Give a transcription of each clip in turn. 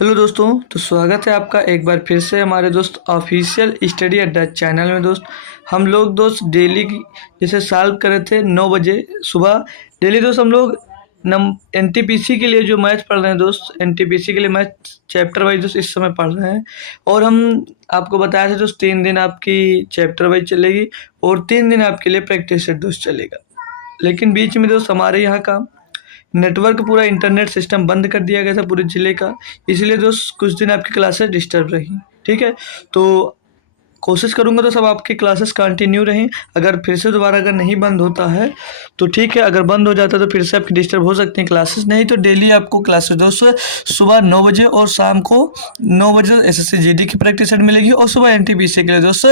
Hello दोस्तों, तो स्वागत है आपका एक बार फिर से हमारे दोस्त ऑफिशियल स्टडी अड्डा चैनल में। दोस्त हम लोग दोस्त डेली जैसे सॉल्व कर रहे थे 9 बजे सुबह। डेली दोस्त हम लोग नम एनटीपीसी के लिए जो मैथ पढ़ रहे हैं दोस्त, एनटीपीसी के लिए मैथ चैप्टर वाइज दोस्त इस समय पढ़ रहे हैं। और हम आपको बताया था दोस्त 3 दिन आपकी चैप्टर वाइज चलेगी और 3 दिन आपके लिए प्रैक्टिस सेट दोस्त चलेगा। लेकिन बीच में दोस्त हमारे यहाँ का नेटवर्क पूरा इंटरनेट सिस्टम बंद कर दिया गया था पूरे ज़िले का, इसलिए दोस्त कुछ दिन आपकी क्लासेस डिस्टर्ब रही। ठीक है, तो कोशिश करूँगा तो सब आपकी क्लासेस कंटिन्यू रहें। अगर फिर से दोबारा अगर नहीं बंद होता है तो ठीक है, अगर बंद हो जाता है तो फिर से आपकी डिस्टर्ब हो सकती हैं क्लासेस। नहीं तो डेली आपको क्लासेस दोस्त सुबह 9 बजे और शाम को 9 बजे एसएससी जीडी की प्रैक्टिस सेट मिलेगी और सुबह एनटीपीसी के लिए दोस्त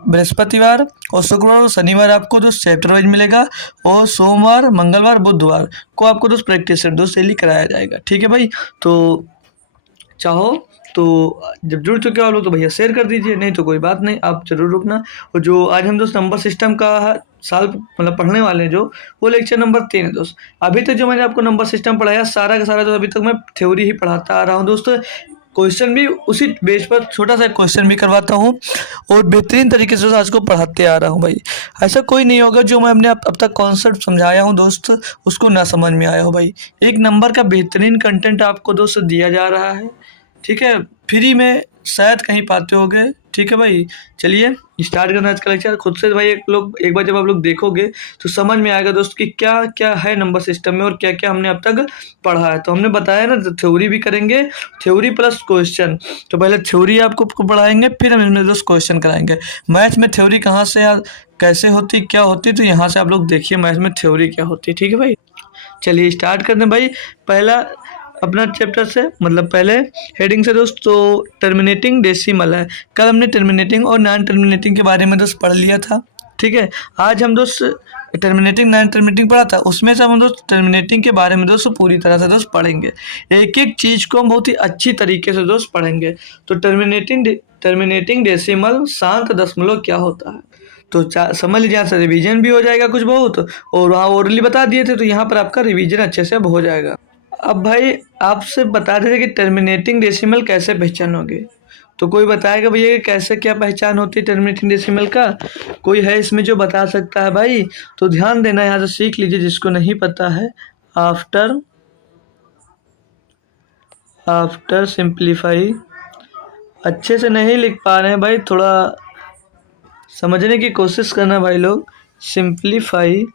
बृहस्पतिवार और शुक्रवार और शनिवार आपको दोस्त चैप्टर वाइज मिलेगा और सोमवार मंगलवार बुधवार को आपको दोस्त प्रैक्टिस सेट दोस्त डेली कराया जाएगा। ठीक है भाई, तो चाहो तो जब जुड़ चुके हो लोग तो भैया शेयर कर दीजिए, नहीं तो कोई बात नहीं, आप जरूर रुकना। और जो आज हम दोस्त नंबर सिस्टम का साल मतलब पढ़ने वाले हैं जो, वो लेक्चर नंबर 3 है दोस्त। अभी तक जो मैंने आपको नंबर सिस्टम पढ़ाया सारा का सारा तो अभी तक मैं थ्योरी ही पढ़ाता आ रहा हूँ दोस्त। क्वेश्चन भी उसी बेस पर छोटा सा क्वेश्चन भी करवाता हूँ और बेहतरीन तरीके से आज को पढ़ाते आ रहा हूँ भाई। ऐसा कोई नहीं होगा जो मैं अपने अब तक कॉन्सेप्ट समझाया हूँ दोस्त उसको ना समझ में आया हो भाई। एक नंबर का बेहतरीन कंटेंट आपको दोस्त दिया जा रहा है। ठीक है, फ्री में शायद कहीं पाते होगे। ठीक है भाई, चलिए स्टार्ट करना आज का लेक्चर। खुद से भाई एक बार जब आप लोग देखोगे तो समझ में आएगा दोस्त कि क्या क्या है नंबर सिस्टम में और क्या क्या हमने अब तक पढ़ा है। तो हमने बताया ना, थ्योरी भी करेंगे, थ्योरी प्लस क्वेश्चन। तो पहले थ्योरी आपको पढ़ाएंगे, फिर हम इसमें दोस्त क्वेश्चन कराएंगे। मैथ में थ्योरी कहाँ से कैसे होती क्या होती, तो यहाँ से आप लोग देखिए मैथ में थ्योरी क्या होती है। ठीक है भाई, चलिए स्टार्ट करते हैं भाई। पहला अपना चैप्टर से मतलब पहले हेडिंग से दोस्त, तो टर्मिनेटिंग डेसिमल है। कल हमने टर्मिनेटिंग और नॉन टर्मिनेटिंग के बारे में दोस्त पढ़ लिया था। ठीक है, आज हम दोस्त टर्मिनेटिंग नॉन टर्मिनेटिंग पढ़ा था, उसमें से हम दोस्त टर्मिनेटिंग के बारे में दोस्त पूरी तरह से दोस्त पढ़ेंगे। एक एक चीज़ को हम बहुत ही अच्छी तरीके से दोस्त पढ़ेंगे। तो टर्मिनेटिंग डेसिमल शांत दशमलव क्या होता है, तो समझ लीजिए। यहाँ से रिवीजन भी हो जाएगा कुछ बहुत, और वहाँ ओरली बता दिए थे तो यहाँ पर आपका रिवीजन अच्छे से अब हो जाएगा। अब भाई आपसे बता रहे थे कि टर्मिनेटिंग डेसिमल कैसे पहचानोगे, तो कोई बताएगा भैया कि कैसे क्या पहचान होती है टर्मिनेटिंग डेसिमल का? कोई है इसमें जो बता सकता है भाई? तो ध्यान देना, यहाँ से सीख लीजिए जिसको नहीं पता है। आफ्टर सिंप्लीफाई, अच्छे से नहीं लिख पा रहे हैं भाई, थोड़ा समझने की कोशिश करना भाई लोग। सिंप्लीफाई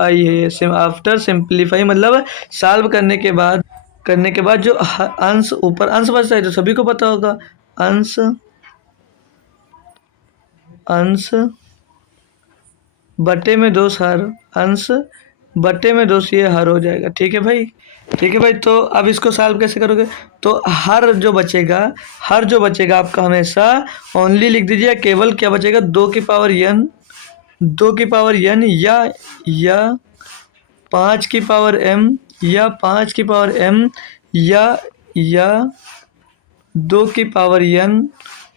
आई है, आफ्टर सिंप्लीफाई मतलब सॉल्व करने के बाद जो अंश ऊपर अंश बचता है तो सभी को पता होगा। अंश अंश बटे में 2 हर, अंश बटे में 2 ये हर हो जाएगा। ठीक है भाई, ठीक है भाई। तो अब इसको सॉल्व कैसे करोगे? तो हर जो बचेगा आपका हमेशा ओनली लिख दीजिए, केवल क्या बचेगा 2 की पावर n, 2 की पावर n या 5 की पावर m या 5 की पावर m या 2 की पावर n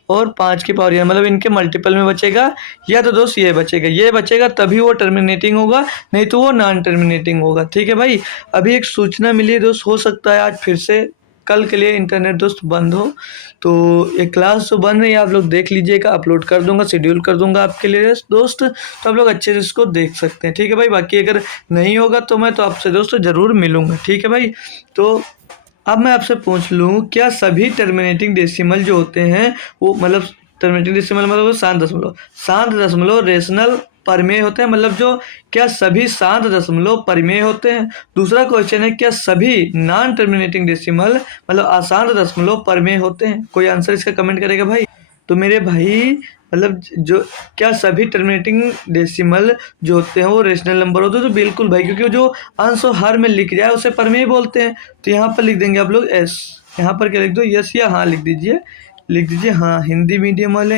और 5 की पावर n, मतलब इनके मल्टीपल में बचेगा। या तो दोस्त ये बचेगा तभी वो टर्मिनेटिंग होगा, नहीं तो वो नॉन टर्मिनेटिंग होगा। ठीक है भाई, अभी एक सूचना मिली है दोस्त, हो सकता है आज फिर से कल के लिए इंटरनेट दोस्त बंद हो, तो एक क्लास जो बन रही है आप लोग देख लीजिएगा, अपलोड कर दूंगा, शेड्यूल कर दूंगा आपके लिए दोस्त, तो आप लोग अच्छे से इसको देख सकते हैं। ठीक है भाई, बाकी अगर नहीं होगा तो मैं तो आपसे दोस्तों ज़रूर मिलूँगा। ठीक है भाई, तो अब मैं आपसे पूछ लूँ, क्या सभी टर्मिनेटिंग डेसिमल जो होते हैं वो मतलब टर्मिनेटिंग डेसिमल मतलब शांत दशमलव रेशनल परिमेय होते हैं, मतलब जो क्या सभी शांत दशमलव परिमेय होते हैं? दूसरा क्वेश्चन है, क्या सभी नॉन टर्मिनेटिंग डेसिमल मतलब अशांत दशमलव परिमेय होते हैं? कोई आंसर इसका कमेंट करेगा भाई? तो मेरे भाई मतलब जो क्या सभी टर्मिनेटिंग डेसिमल जो होते हैं वो रेशनल नंबर होते हैं? तो बिल्कुल भाई, क्योंकि जो अंश हर में लिख जाए उसे परिमेय बोलते हैं। तो यहाँ पर लिख देंगे आप लोग एस, यहाँ पर क्या लिख दो, यस या हाँ लिख दीजिए हाँ। हिंदी मीडियम वाले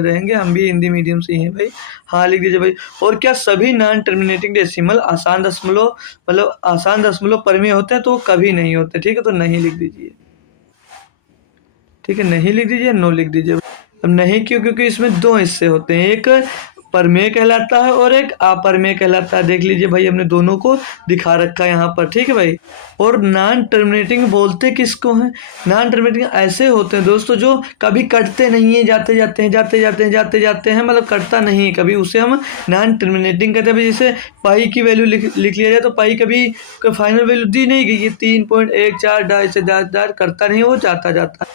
रहेंगे, हम भी हिंदी मीडियम से ही हैं भाई, हाँ लिख दीजिए भाई। और क्या सभी नॉन टर्मिनेटिंग डेसिमल आसान दशमलव परिमेय होते हैं? तो वो कभी नहीं होते। ठीक है, तो नहीं लिख दीजिए। ठीक है, नहीं लिख दीजिए, नो लिख दीजिए। अब नहीं क्यों? क्योंकि इसमें 2 हिस्से होते हैं, एक परमेय कहलाता है और एक अपरमेय कहलाता है। देख लीजिए भाई, हमने दोनों को दिखा रखा है यहाँ पर, ठीक है भाई। और नॉन टर्मिनेटिंग बोलते किसको हैं? नॉन टर्मिनेटिंग ऐसे होते हैं दोस्तों जो कभी कटते नहीं है, जाते जाते हैं, जाते जाते हैं, जाते जाते हैं, मतलब कटता नहीं है कभी, उसे हम नॉन टर्मिनेटिंग कहते हैं। जैसे पाई की वैल्यू लिख लिया जाए तो पाई कभी फाइनल वैल्यू दी नहीं गई है, 3.14 से ज़्यादा करता नहीं, वो जाता जाता है।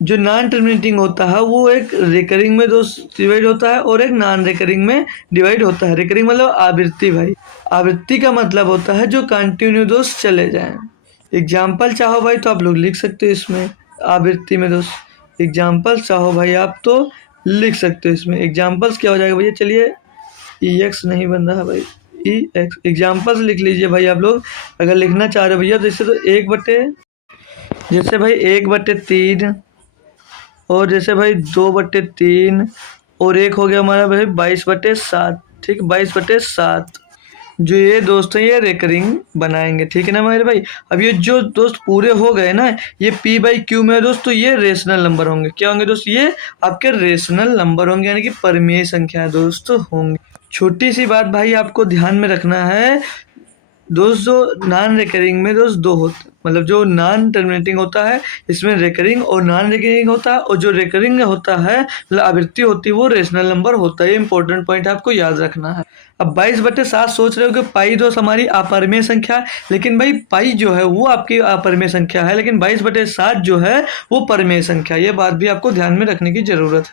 जो नॉन टर्मिनेटिंग होता है वो एक रिकरिंग में डिवाइड होता है और एक नॉन रिकरिंग में डिवाइड होता है। रिकरिंग मतलब आवृत्ति भाई, आवृत्ति का मतलब होता है जो कंटिन्यू दोस्त चले जाएं। एग्जाम्पल चाहो भाई तो आप लोग लिख सकते हो इसमें आवृत्ति में दोस्त, एग्जाम्पल चाहो भाई आप तो लिख सकते हो इसमें। एग्जाम्पल्स क्या हो जाएगा भैया, चलिए EX नहीं बन रहा भाई, EX एग्जाम्पल्स लिख लीजिए भाई आप लोग अगर लिखना चाह रहे हो भैया। तो इससे तो 1/, जैसे भाई 1/3 और जैसे भाई 2/3 और एक हो गया हमारा भाई 22/7, ठीक, 22/7। जो ये दोस्त हैं ये रेकरिंग बनाएंगे, ठीक है ना मेरे भाई। अब ये जो दोस्त पूरे हो गए ना, ये P/Q में दोस्त, तो ये रेशनल नंबर होंगे। क्या होंगे दोस्त? ये आपके रेशनल नंबर होंगे, यानी कि परमेय संख्या दोस्त होंगे। छोटी सी बात भाई आपको ध्यान में रखना है दोस्त, जो नॉन रिकरिंग में दोस्त दो होते हैं, मतलब जो नॉन टर्मिनेटिंग होता है इसमें रिकरिंग और नॉन रिकरिंग होता है, और जो रिकरिंग होता है मतलब आवृत्ति होती है वो रेशनल नंबर होता है। ये इंपॉर्टेंट पॉइंट आपको याद रखना है। अब 22/7 सोच रहे हो कि पाई दोस्त हमारी अपरमेय संख्या है, लेकिन भाई पाई जो है वो आपकी अपरमेय संख्या है, लेकिन 22/7 जो है वो परमेय संख्या है। ये बात भी आपको ध्यान में रखने की जरूरत है।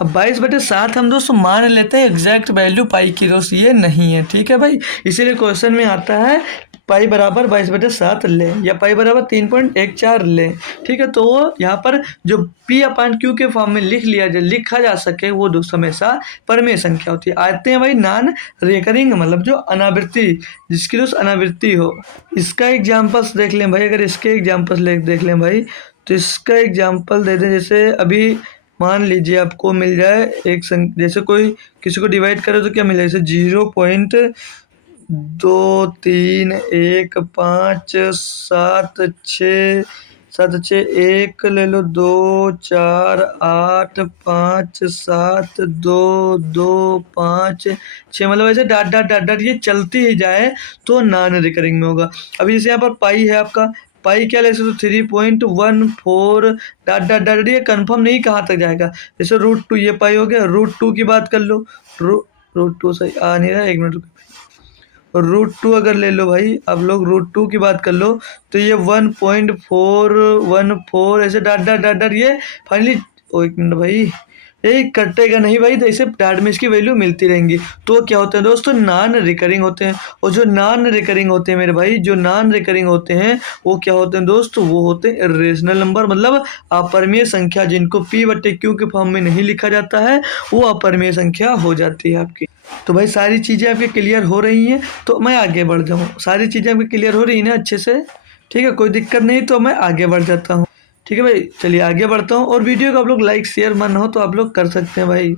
अब 22/7 हम दोस्तों मान लेते हैं एग्जैक्ट वैल्यू पाई की दोस्त, ये नहीं है, ठीक है भाई। इसीलिए क्वेश्चन में आता है पाई बराबर 22/7 ले या पाई बराबर 3.14 ले, ठीक है। तो वो यहाँ पर जो P/Q के फॉर्म में लिखा जा सके वो दोस्त हमेशा परमेय संख्या होती है। आते हैं भाई नॉन रिकरिंग, मतलब जो अनावृत्ति, जिसकी दोस्त अनावृत्ति हो। इसका एग्जाम्पल्स देख लें भाई, अगर इसके एग्जाम्पल्स देख लें भाई तो इसका एग्जाम्पल दे दें। जैसे अभी मान लीजिए आपको मिल जाए जैसे कोई किसी को डिवाइड करे तो क्या मिल जाए, जैसे 0.231576 ले लो, 24857522256, मतलब ऐसे डाट डाट डाट डाट ये चलती ही जाए तो नॉन रिकरिंग में होगा। अभी जैसे यहाँ पर पाई है आपका, पाई क्या ले सकते हो, 3.14 डाट डाट डाट, ये कन्फर्म नहीं कहाँ तक जाएगा। जैसे √2 ये पाई हो गया, √2 की बात कर लो, √2 सही आ नहीं रहा, 1 मिनट रुको। √2 अगर ले लो भाई, अब लोग √2 की बात कर लो तो ये 1.414 ऐसे डाट डाट डाट डाट ये फाइनली, 1 मिनट भाई, ये कटेगा नहीं भाई, तो ऐसे डाट में इसकी वैल्यू मिलती रहेंगी। तो क्या होते हैं दोस्तों, नॉन रिकरिंग होते हैं। और जो नॉन रिकरिंग होते हैं मेरे भाई, जो नॉन रिकरिंग होते हैं वो क्या होते हैं दोस्त, वो होते हैं रेशनल नंबर, मतलब अपरमेय संख्या, जिनको P/Q के फॉर्म में नहीं लिखा जाता है वो अपरमेय संख्या हो जाती है आपकी। तो भाई सारी चीज़ें आपके क्लियर हो रही हैं, तो मैं आगे बढ़ जाऊँ। सारी चीज़ें आपकी क्लियर हो रही हैं ना अच्छे से, ठीक है, कोई दिक्कत नहीं, तो मैं आगे बढ़ जाता हूँ, ठीक है भाई। चलिए आगे बढ़ता हूँ, और वीडियो को आप लोग लाइक शेयर मन हो तो आप लोग कर सकते हैं भाई।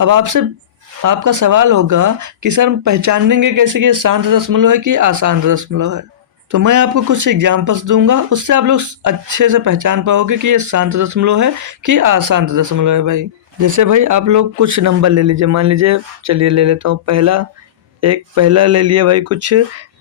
अब आपका सवाल होगा कि सर हम पहचानेंगे कैसे कि ये शांत दशमलव है कि अशांत दशमलव है। तो मैं आपको कुछ एग्जाम्पल्स दूंगा, उससे आप लोग अच्छे से पहचान पाओगे कि ये शांत दशमलव है कि अशांत दशमलव है भाई। जैसे भाई आप लोग कुछ नंबर ले लीजिए, मान लीजिए, चलिए ले लेता हूँ पहला ले लिया भाई, कुछ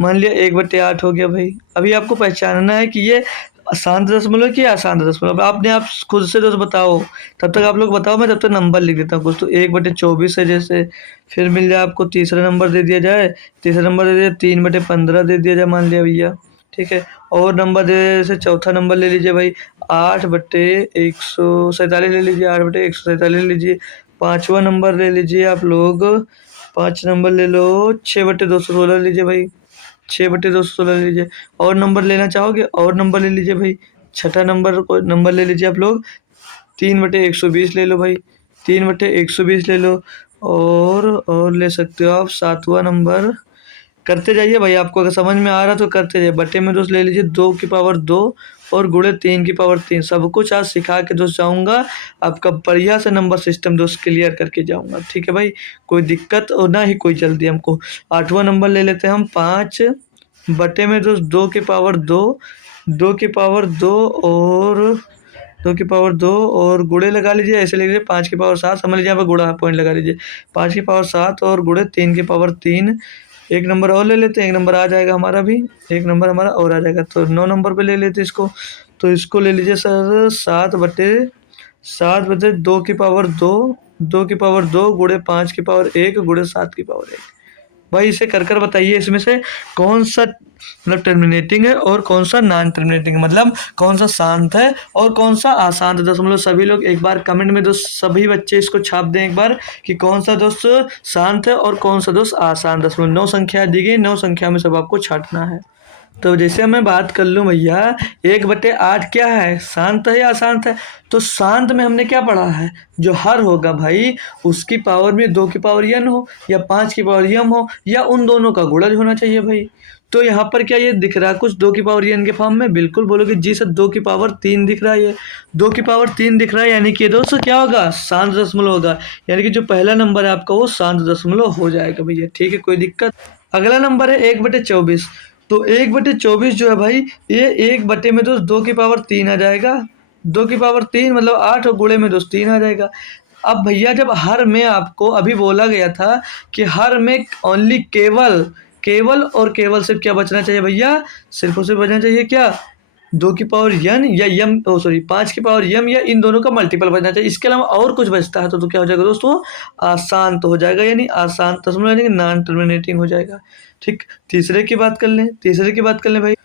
मान लिया 1/8 हो गया भाई। अभी आपको पहचानना है कि ये अशांत दशमलव की अशांत दशमलव, आपने आप खुद से दोस्त बताओ, तब तक आप लोग बताओ, मैं तब तक नंबर लिख देता हूँ कुछ। तो 1/24 है जैसे, फिर मिल जाए आपको तीसरा नंबर दे दिया जाए, 3/15 दे दिया जाए मान लिया भैया, ठीक है। और नंबर दे जैसे चौथा नंबर ले लीजिए भाई 8/147 ले लीजिए, 8/147 ले लीजिए। पाँचवा नंबर ले लीजिए आप लोग, 5 नंबर ले लो 6/216 लीजिए भाई, 6/216 ले लीजिए। और नंबर लेना चाहोगे और नंबर ले लीजिए भाई। छठा नंबर ले लीजिए आप लोग 3/120 ले लो भाई, 3/120 ले लो। और ले सकते हो आप 7वां नंबर, करते जाइए भाई, आपको अगर समझ में आ रहा तो करते जाइए। बटे में दोस्त ले लीजिए 2 की पावर 2 और गुणे 3 की पावर 3, सब कुछ आज सिखा के दोस्त जाऊँगा, आपका बढ़िया से नंबर सिस्टम दोस्त क्लियर करके जाऊँगा, ठीक है भाई। कोई दिक्कत और ना ही कोई जल्दी हमको। 8वां नंबर ले लेते हैं हम 5 बटे में दोस्त 2 की पावर 2 और 2 की पावर 2 और गुणे लगा लीजिए, ऐसे लिख लीजिए 5 की पावर 7, समझ लीजिए यहाँ पर गुणा पॉइंट लगा लीजिए। 5 की पावर 7 और गुणे 3 की पावर 3, एक नंबर और ले लेते हैं, एक नंबर आ जाएगा हमारा भी, एक नंबर हमारा और आ जाएगा, तो 9 नंबर पे ले लेते हैं इसको। तो इसको ले लीजिए सर 7/2 की पावर 2, 2 की पावर 2 गुणे 5 की पावर 1 गुणे 7 की पावर 1। भाई इसे कर बताइए इसमें से कौन सा मतलब टर्मिनेटिंग है और कौन सा नॉन टर्मिनेटिंग है, मतलब कौन सा शांत है और कौन सा अशांत है। दशमलव सभी लोग एक बार कमेंट में दोस्त सभी बच्चे इसको छाप दें एक बार कि कौन सा दोस्त शांत है और कौन सा दोस्त अशांत। दशमलव 9 संख्या दी गई, 9 संख्या में सब आपको छांटना है। तो जैसे मैं बात कर लूँ भैया 1/8 क्या है, शांत है या अशांत है। तो शांत में हमने क्या पढ़ा है, जो हर होगा भाई उसकी पावर में 2 की पावर n हो या 5 की पावर m हो या उन दोनों का गुणज होना चाहिए भाई। तो यहाँ पर क्या ये दिख रहा है कुछ 2 की पावर n के फॉर्म में, बिल्कुल बोलोगे जी सर 2 की पावर 3 दिख रहा है, ये 2 की पावर 3 दिख रहा है, यानी कि दोस्तों क्या होगा, शांत दशमलव होगा, यानी कि जो पहला नंबर है आपका वो शांत दशमलव हो जाएगा भैया। ठीक है, कोई दिक्कत। अगला नंबर है 1/24। तो 1/24 जो है भाई ये 1 में दोस्त 2 की पावर 3 आ जाएगा, 2 की पावर 3 मतलब 8 और गुणे में दोस्त 3 आ जाएगा। अब भैया जब हर में आपको अभी बोला गया था कि हर में ओनली केवल केवल और केवल सिर्फ क्या बचना चाहिए भैया, सिर्फ और सिर्फ बचना चाहिए क्या, 2 की पावर n या m, ओ सॉरी 5 की पावर m या इन दोनों का मल्टीपल बचना चाहिए। इसके अलावा और कुछ बचता है तो क्या हो जाएगा दोस्तों, अशांत हो जाएगा, यानी अशांत दशमलव यानी कि नॉन टर्मिनेटिंग हो जाएगा। ठीक, तीसरे की बात कर लें भाई।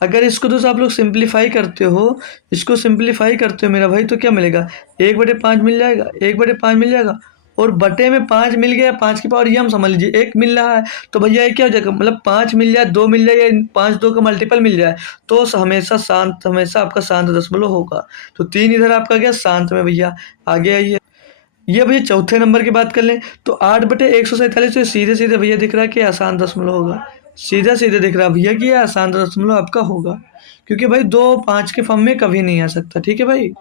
अगर इसको दोस्त आप लोग सिंप्लीफाई करते हो, इसको सिंप्लीफाई करते हो मेरा भाई, तो क्या मिलेगा, 1/5 मिल जाएगा, 1/5 मिल जाएगा और बटे में 5 मिल गया, 5 की पावर m समझ लीजिए 1 मिल रहा है। तो भैया ये क्या हो जाएगा, मतलब 5 मिल जाए, 2 मिल जाए या 5 2 का मल्टीपल मिल जाए तो हमेशा शांत, हमेशा आपका शांत दशमलव होगा। तो 3 इधर आपका गया शांत में भैया। आगे आइए, ये भैया चौथे नंबर की बात कर लें तो 8/147, तो सीधे सीधे भैया दिख रहा है कि आसान दशमलव होगा, सीधा सीधे दिख रहा है भैया कि ये आसान दशमलव आपका होगा, क्योंकि भाई 2 5 के फॉर्म में कभी नहीं आ सकता। ठीक है भाई।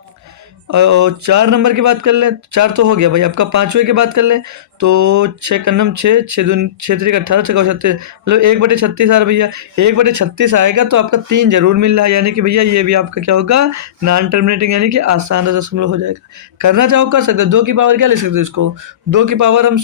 और 4 नंबर की बात कर लें, 4 तो हो गया भाई आपका। 5वें की बात कर लें तो 6 कन्नम 6, 6 दूनी 6 3 18, 6 36, मतलब 1/36 आ रहा भैया। 1/36 आएगा तो आपका 3 जरूर मिल रहा है, यानी कि भैया ये भी आपका क्या होगा, नॉन टर्मिनेटिंग यानी कि आसान दशमलव हो जाएगा। करना चाहो कर सकते हो, 2 की पावर क्या लिख सकते हो इसको, 2 की पावर हम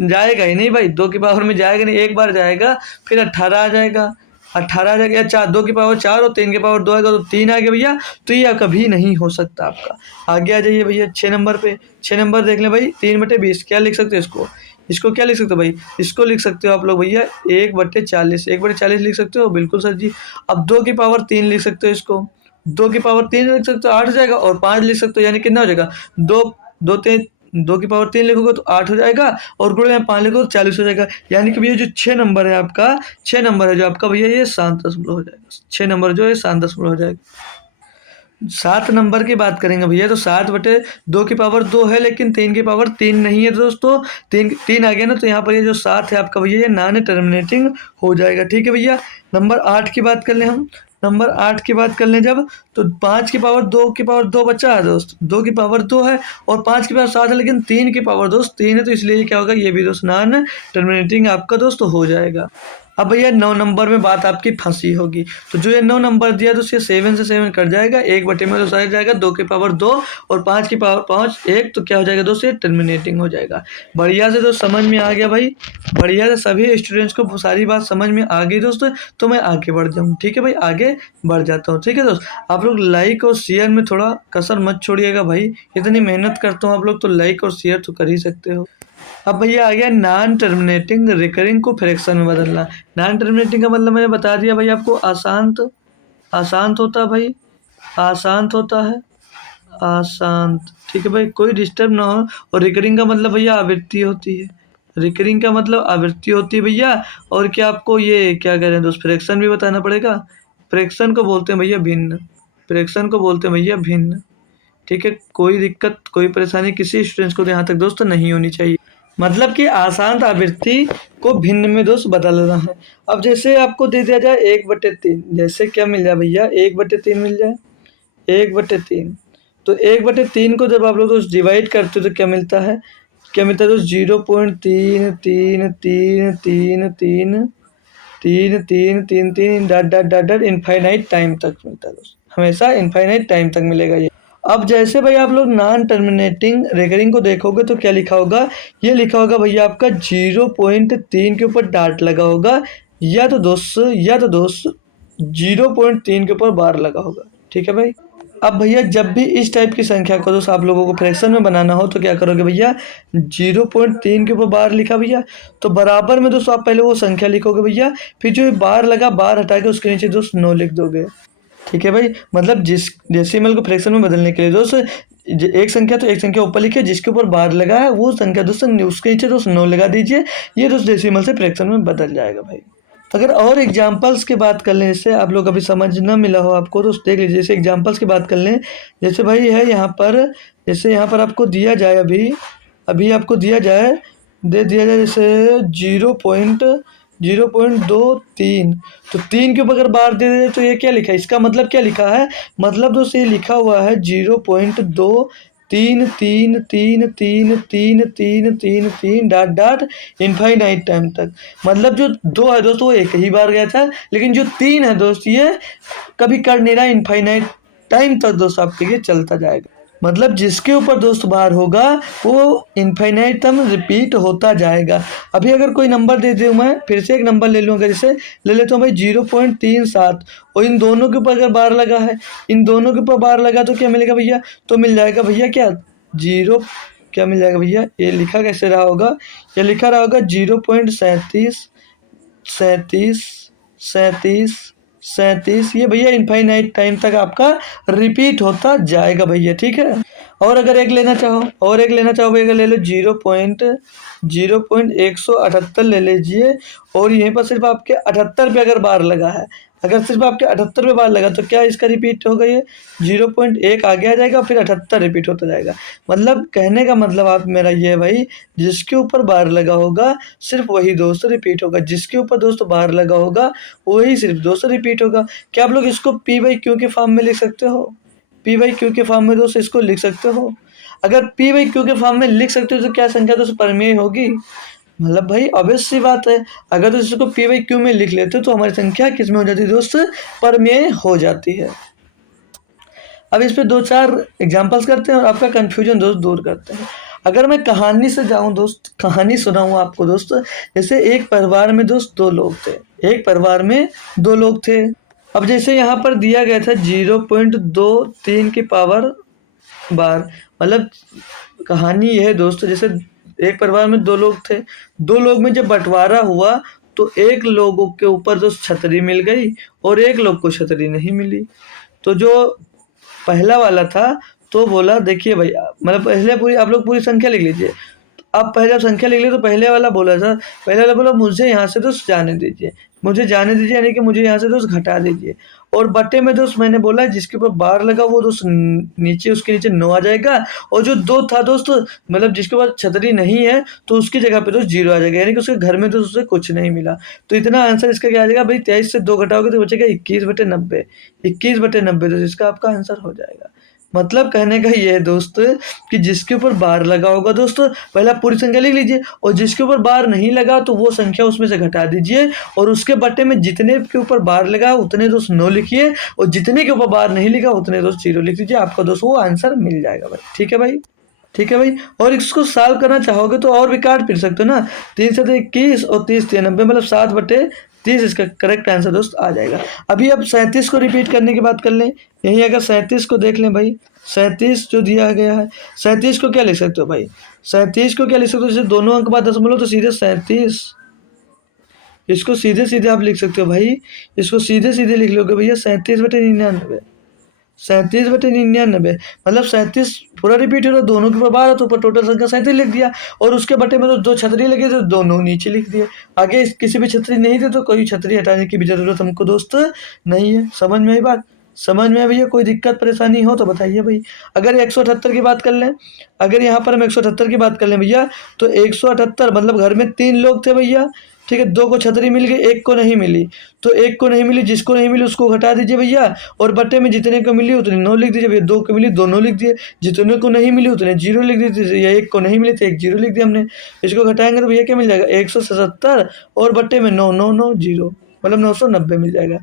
जाएगा ही नहीं भाई, 2 की पावर में जाएगा नहीं, एक बार जाएगा फिर 18 आ जाएगा, 18 आ जाएगा या 4, 2 की पावर 4 और 3 की पावर 2 आएगा तो 3 आ गया भैया। तो ये कभी नहीं हो सकता आपका। आगे आ जाइए भैया 6 नंबर पे। 6 नंबर देख लें भाई, 3/20 क्या लिख सकते हो इसको, इसको क्या लिख सकते हो भाई, इसको लिख सकते हो आप लोग भैया 1/40, 1/40 लिख सकते हो, बिल्कुल सर जी। अब 2 की पावर 3 लिख सकते हो इसको, 2 की पावर 3 लिख सकते हो, 8 हो जाएगा, और 5 लिख सकते हो, यानी कितना हो जाएगा, 2 2 3, 2 की पावर 3 लिखोगे तो 8 हो जाएगा और गुणे में 5 लिखोगे तो 40 हो जाएगा। यानी कि भैया जो 6 नंबर है आपका, 6 नंबर है जो आपका भैया ये शांत दशमलव हो जाएगा, 6 नंबर जो है शांत दशमलव हो जाएगा। 7 नंबर की बात करेंगे भैया तो 7/2 की पावर 2 है, लेकिन 3 की पावर 3 नहीं है दोस्तों, 3 आ गया ना, तो यहाँ पर ये जो 7 है आपका भैया ये नॉन टर्मिनेटिंग हो जाएगा। ठीक है भैया। नंबर 8 की बात कर लें हम, नंबर 8 की बात कर लें जब, तो 5 की पावर 2 की पावर 2 बचा है दोस्त, 2 की पावर 2 है और 5 की पावर 7 है, लेकिन 3 की पावर दोस्त 3 है, तो इसलिए ये क्या होगा, ये भी दोस्त नॉन टर्मिनेटिंग आपका दोस्त हो जाएगा। अब भैया 9 नंबर में बात आपकी फंसी होगी, तो जो ये 9 नंबर दिया तो उसके 7 से 7 कट जाएगा, 1/में तो साइड जाएगा, 2 की पावर 2 और 5 की पावर 5 1, तो क्या हो जाएगा दोस्त, ये टर्मिनेटिंग हो जाएगा। बढ़िया से दोस्त समझ में आ गया भाई, बढ़िया से सभी स्टूडेंट्स को सारी बात समझ में आ गई दोस्तों, तो मैं आगे बढ़ जाऊँ। ठीक है भाई, आगे बढ़ जाता हूँ। ठीक है दोस्त, आप लोग लाइक और शेयर में थोड़ा कसर मत छोड़िएगा भाई, इतनी मेहनत करता हूँ आप लोग तो लाइक और शेयर तो कर ही सकते हो। अब भैया आ गया नॉन टर्मिनेटिंग रिकरिंग को फ्रैक्शन में बदलना। नॉन टर्मिनेटिंग का मतलब मैंने बता दिया भाई आपको, अशांत, अशांत होता है भाई, अशांत होता है, अशांत। ठीक है भाई, कोई डिस्टर्ब ना हो। और रिकरिंग का मतलब भैया आवृत्ति होती है, रिकरिंग का मतलब आवृत्ति होती है भैया। और क्या आपको ये क्या कह रहे हैं दोस्त, फ्रैक्शन भी बताना पड़ेगा। फ्रैक्शन को बोलते हैं भैया भिन्न, फ्रैक्शन को बोलते हैं भैया भिन्न। ठीक है, कोई दिक्कत कोई परेशानी किसी स्टूडेंट्स को तो यहाँ तक दोस्त नहीं होनी चाहिए, मतलब कि आसान आवृत्ति को भिन्न में दोस्त बदलना है। अब जैसे आपको दे दिया जाए 1/3, जैसे क्या मिल जाए भैया 1/3 मिल जाए, 1/3, तो 1/3 को जब आप लोग दोस्त डिवाइड करते हो तो क्या मिलता है, क्या मिलता है दोस्त, 0.33333333 dot dot dot dot infinite time तक मिलता है दोस्त, हमेशा इनफाइनाइट टाइम तक मिलेगा ये। अब जैसे भाई आप लोग नॉन टर्मिनेटिंग रेकरिंग को देखोगे तो क्या लिखा होगा, ये लिखा होगा भैया आपका 0.3 के ऊपर डॉट लगा होगा, या तो दोस्त 0.3 के ऊपर बार लगा होगा। ठीक है भाई। अब भैया जब भी इस टाइप की संख्या को दोस्त आप लोगों को फ्रैक्शन में बनाना हो तो क्या करोगे भैया, 0.3 के ऊपर बार लिखा भैया, तो बराबर में दोस्तों आप पहले वो संख्या लिखोगे भैया, फिर जो बार लगा बार हटा के उसके नीचे दोस्त 9 लिख दोगे। ठीक है भाई। मतलब जिस डेसिमल को फ्रैक्शन में बदलने के लिए दोस्त एक संख्या तो एक संख्या ऊपर लिखिए, जिसके ऊपर बार लगा है वो संख्या दोस्त उसके नीचे दोस्त 9 लगा दीजिए, ये दोस्त डेसिमल से फ्रैक्शन में बदल जाएगा भाई। अगर और एग्जांपल्स की बात कर लें, जैसे आप लोग अभी समझ ना मिला हो आपको तो देख लीजिए, जैसे एग्जांपल्स की बात कर लें, जैसे भाई है यहाँ पर, जैसे यहाँ पर आपको दिया जाए अभी अभी आपको दिया जाए दे दिया जाए जैसे 0.23, तो 3 के ऊपर अगर बार दे दे तो ये क्या लिखा है, इसका मतलब क्या लिखा है, मतलब दोस्तों ये लिखा हुआ है 0.2 3 डॉट डॉट इनफाइनाइट टाइम तक। मतलब जो 2 है दोस्तों वो एक ही बार गया था, लेकिन जो 3 है दोस्त ये कभी कर नहीं रहा, इनफाइनाइट टाइम तक दोस्त आपके ये चलता जाएगा। मतलब जिसके ऊपर दोस्त बार होगा वो इनफाइनाइटम रिपीट होता जाएगा। अभी अगर कोई नंबर दे दूँ, मैं फिर से एक नंबर ले लूँ, अगर जैसे ले लेता हूँ भाई 0.37, और इन दोनों के ऊपर अगर बार लगा है, इन दोनों के ऊपर बार लगा तो क्या मिलेगा भैया, तो मिल जाएगा भैया क्या, जीरो, क्या मिल जाएगा भैया, ये लिखा कैसे रहा होगा, ये लिखा रहा होगा 0.37 37 37 37, ये भैया इनफाइनाइट टाइम तक आपका रिपीट होता जाएगा भैया। ठीक है। और अगर एक लेना चाहो भैया, अगर ले लो 0.178 ले लीजिए, और यहीं पर सिर्फ आपके 78 पे अगर बार लगा है, अगर सिर्फ आपके 78 पे बार लगा तो क्या इसका रिपीट होगा, ये 0.1 आगे आ जाएगा, फिर 78 रिपीट होता जाएगा। मतलब कहने का मतलब आप मेरा ये है भाई, जिसके ऊपर बार लगा होगा सिर्फ वही दोस्त रिपीट होगा, जिसके ऊपर दोस्त बार लगा होगा वही सिर्फ दोस्त रिपीट होगा। क्या आप लोग इसको पी बाई क्यू के फॉर्म में लिख सकते हो, पी बाई क्यू के फॉर्म में दोस्त इसको लिख सकते हो। अगर पी बाई क्यू के फॉर्म में लिख सकते हो तो क्या संख्या दोस्त परमेय होगी, मतलब भाई ऑब्वियस सी बात है, अगर तो इसको पी बाई क्यू में लिख लेते हो तो हमारी संख्या किस में हो जाती है दोस्त, परमेय हो जाती है। अब इस पे 2-4 एग्जांपल्स करते हैं और आपका कंफ्यूजन दोस्त दूर करते हैं। अगर मैं कहानी से जाऊं दोस्त, कहानी सुनाऊं आपको दोस्त, जैसे एक परिवार में दोस्त 2 लोग थे, एक परिवार में 2 लोग थे। अब जैसे यहाँ पर दिया गया था 0.23 की पावर बार, मतलब कहानी यह है दोस्त, जैसे एक परिवार में 2 लोग थे, 2 लोग में जब बंटवारा हुआ तो एक लोगों के ऊपर दोस्त छतरी मिल गई और एक लोग को छतरी नहीं मिली। तो जो पहला वाला था तो बोला देखिए भाई, मतलब पहले पूरी आप लोग पूरी संख्या लिख लीजिए, अब पहले आप संख्या लिख लिए तो पहले वाला बोला था, पहले वाला बोला मुझे यहाँ से दोस्त जाने दीजिए, मुझे जाने दीजिए, यानी कि मुझे यहाँ से दोस्त घटा दीजिए, और बट्टे में दोस्त मैंने बोला जिसके ऊपर बार लगा वो दोस्त नीचे, उसके नीचे 9 आ जाएगा, और जो 2 था दोस्त मतलब जिसके पास छतरी नहीं है तो उसकी जगह पे दोस्त 0 आ जाएगा, यानी कि उसके घर में दोस्त उसे कुछ नहीं मिला। तो इतना आंसर इसका क्या आ जाएगा भाई, 23 से 2 घटाओगे तो बचेगा 21/90, 21/90 तो इसका आपका आंसर हो जाएगा। मतलब कहने का ये है दोस्त कि जिसके ऊपर बार लगा होगा दोस्तों पहले आप पूरी संख्या लिख लीजिए, और जिसके ऊपर बार नहीं लगा तो वो संख्या उसमें से घटा दीजिए, और उसके बट्टे में जितने के ऊपर बार लगा उतने दोस्त 9 लिखिए, और जितने के ऊपर बार नहीं लिखा उतने दोस्त 0 लिख दीजिए, आपका दोस्त वो आंसर मिल जाएगा भाई। ठीक है भाई, ठीक है भाई। और इसको सॉल्व करना चाहोगे तो और भी काट फिर सकते हो ना, 3 से 21 और 30 से 90, मतलब 7/30 इसका करेक्ट आंसर दोस्त आ जाएगा। अभी अब 37 को रिपीट करने की बात कर लें, यहीं अगर 37 को देख लें भाई, 37 जो दिया गया है, 37 को क्या लिख सकते हो भाई, 37 को क्या लिख सकते हो, जैसे दोनों अंक बाद दशमलव तो सीधे 37, इसको सीधे सीधे आप लिख सकते हो भाई, इसको सीधे सीधे लिख लोगे भैया 37/99, 37/99, मतलब 37 पूरा रिपीट हो रहा है, दोनों के ऊपर बार है तो ऊपर टोटल संख्या 37 लिख दिया, और उसके बटे में तो 2 छतरी लगे तो दोनों नीचे लिख दिए, आगे किसी भी छतरी नहीं थे तो कोई छतरी हटाने की भी जरूरत हमको दोस्त नहीं है। समझ में आई बात, समझ में भैया, कोई दिक्कत परेशानी हो तो बताइए भाई। अगर 178 की बात कर लें, अगर यहाँ पर हम 178 की बात कर लें भैया, तो 178 मतलब घर में 3 लोग थे भैया, ठीक है, 2 को छतरी मिल गई, 1 को नहीं मिली, तो 1 को नहीं मिली, जिसको नहीं मिली उसको घटा दीजिए भैया, और बट्टे में जितने को मिली उतने 9 लिख दीजिए भैया, 2 को मिली 2 9 लिख दिए, जितने को नहीं मिली उतने 0 लिख दीजिए, या 1 को नहीं मिली तो 1 0 लिख दिया हमने। इसको घटाएंगे तो भैया क्या मिल जाएगा, 177 और बट्टे में 9 9 9 0, मतलब 990 मिल जाएगा।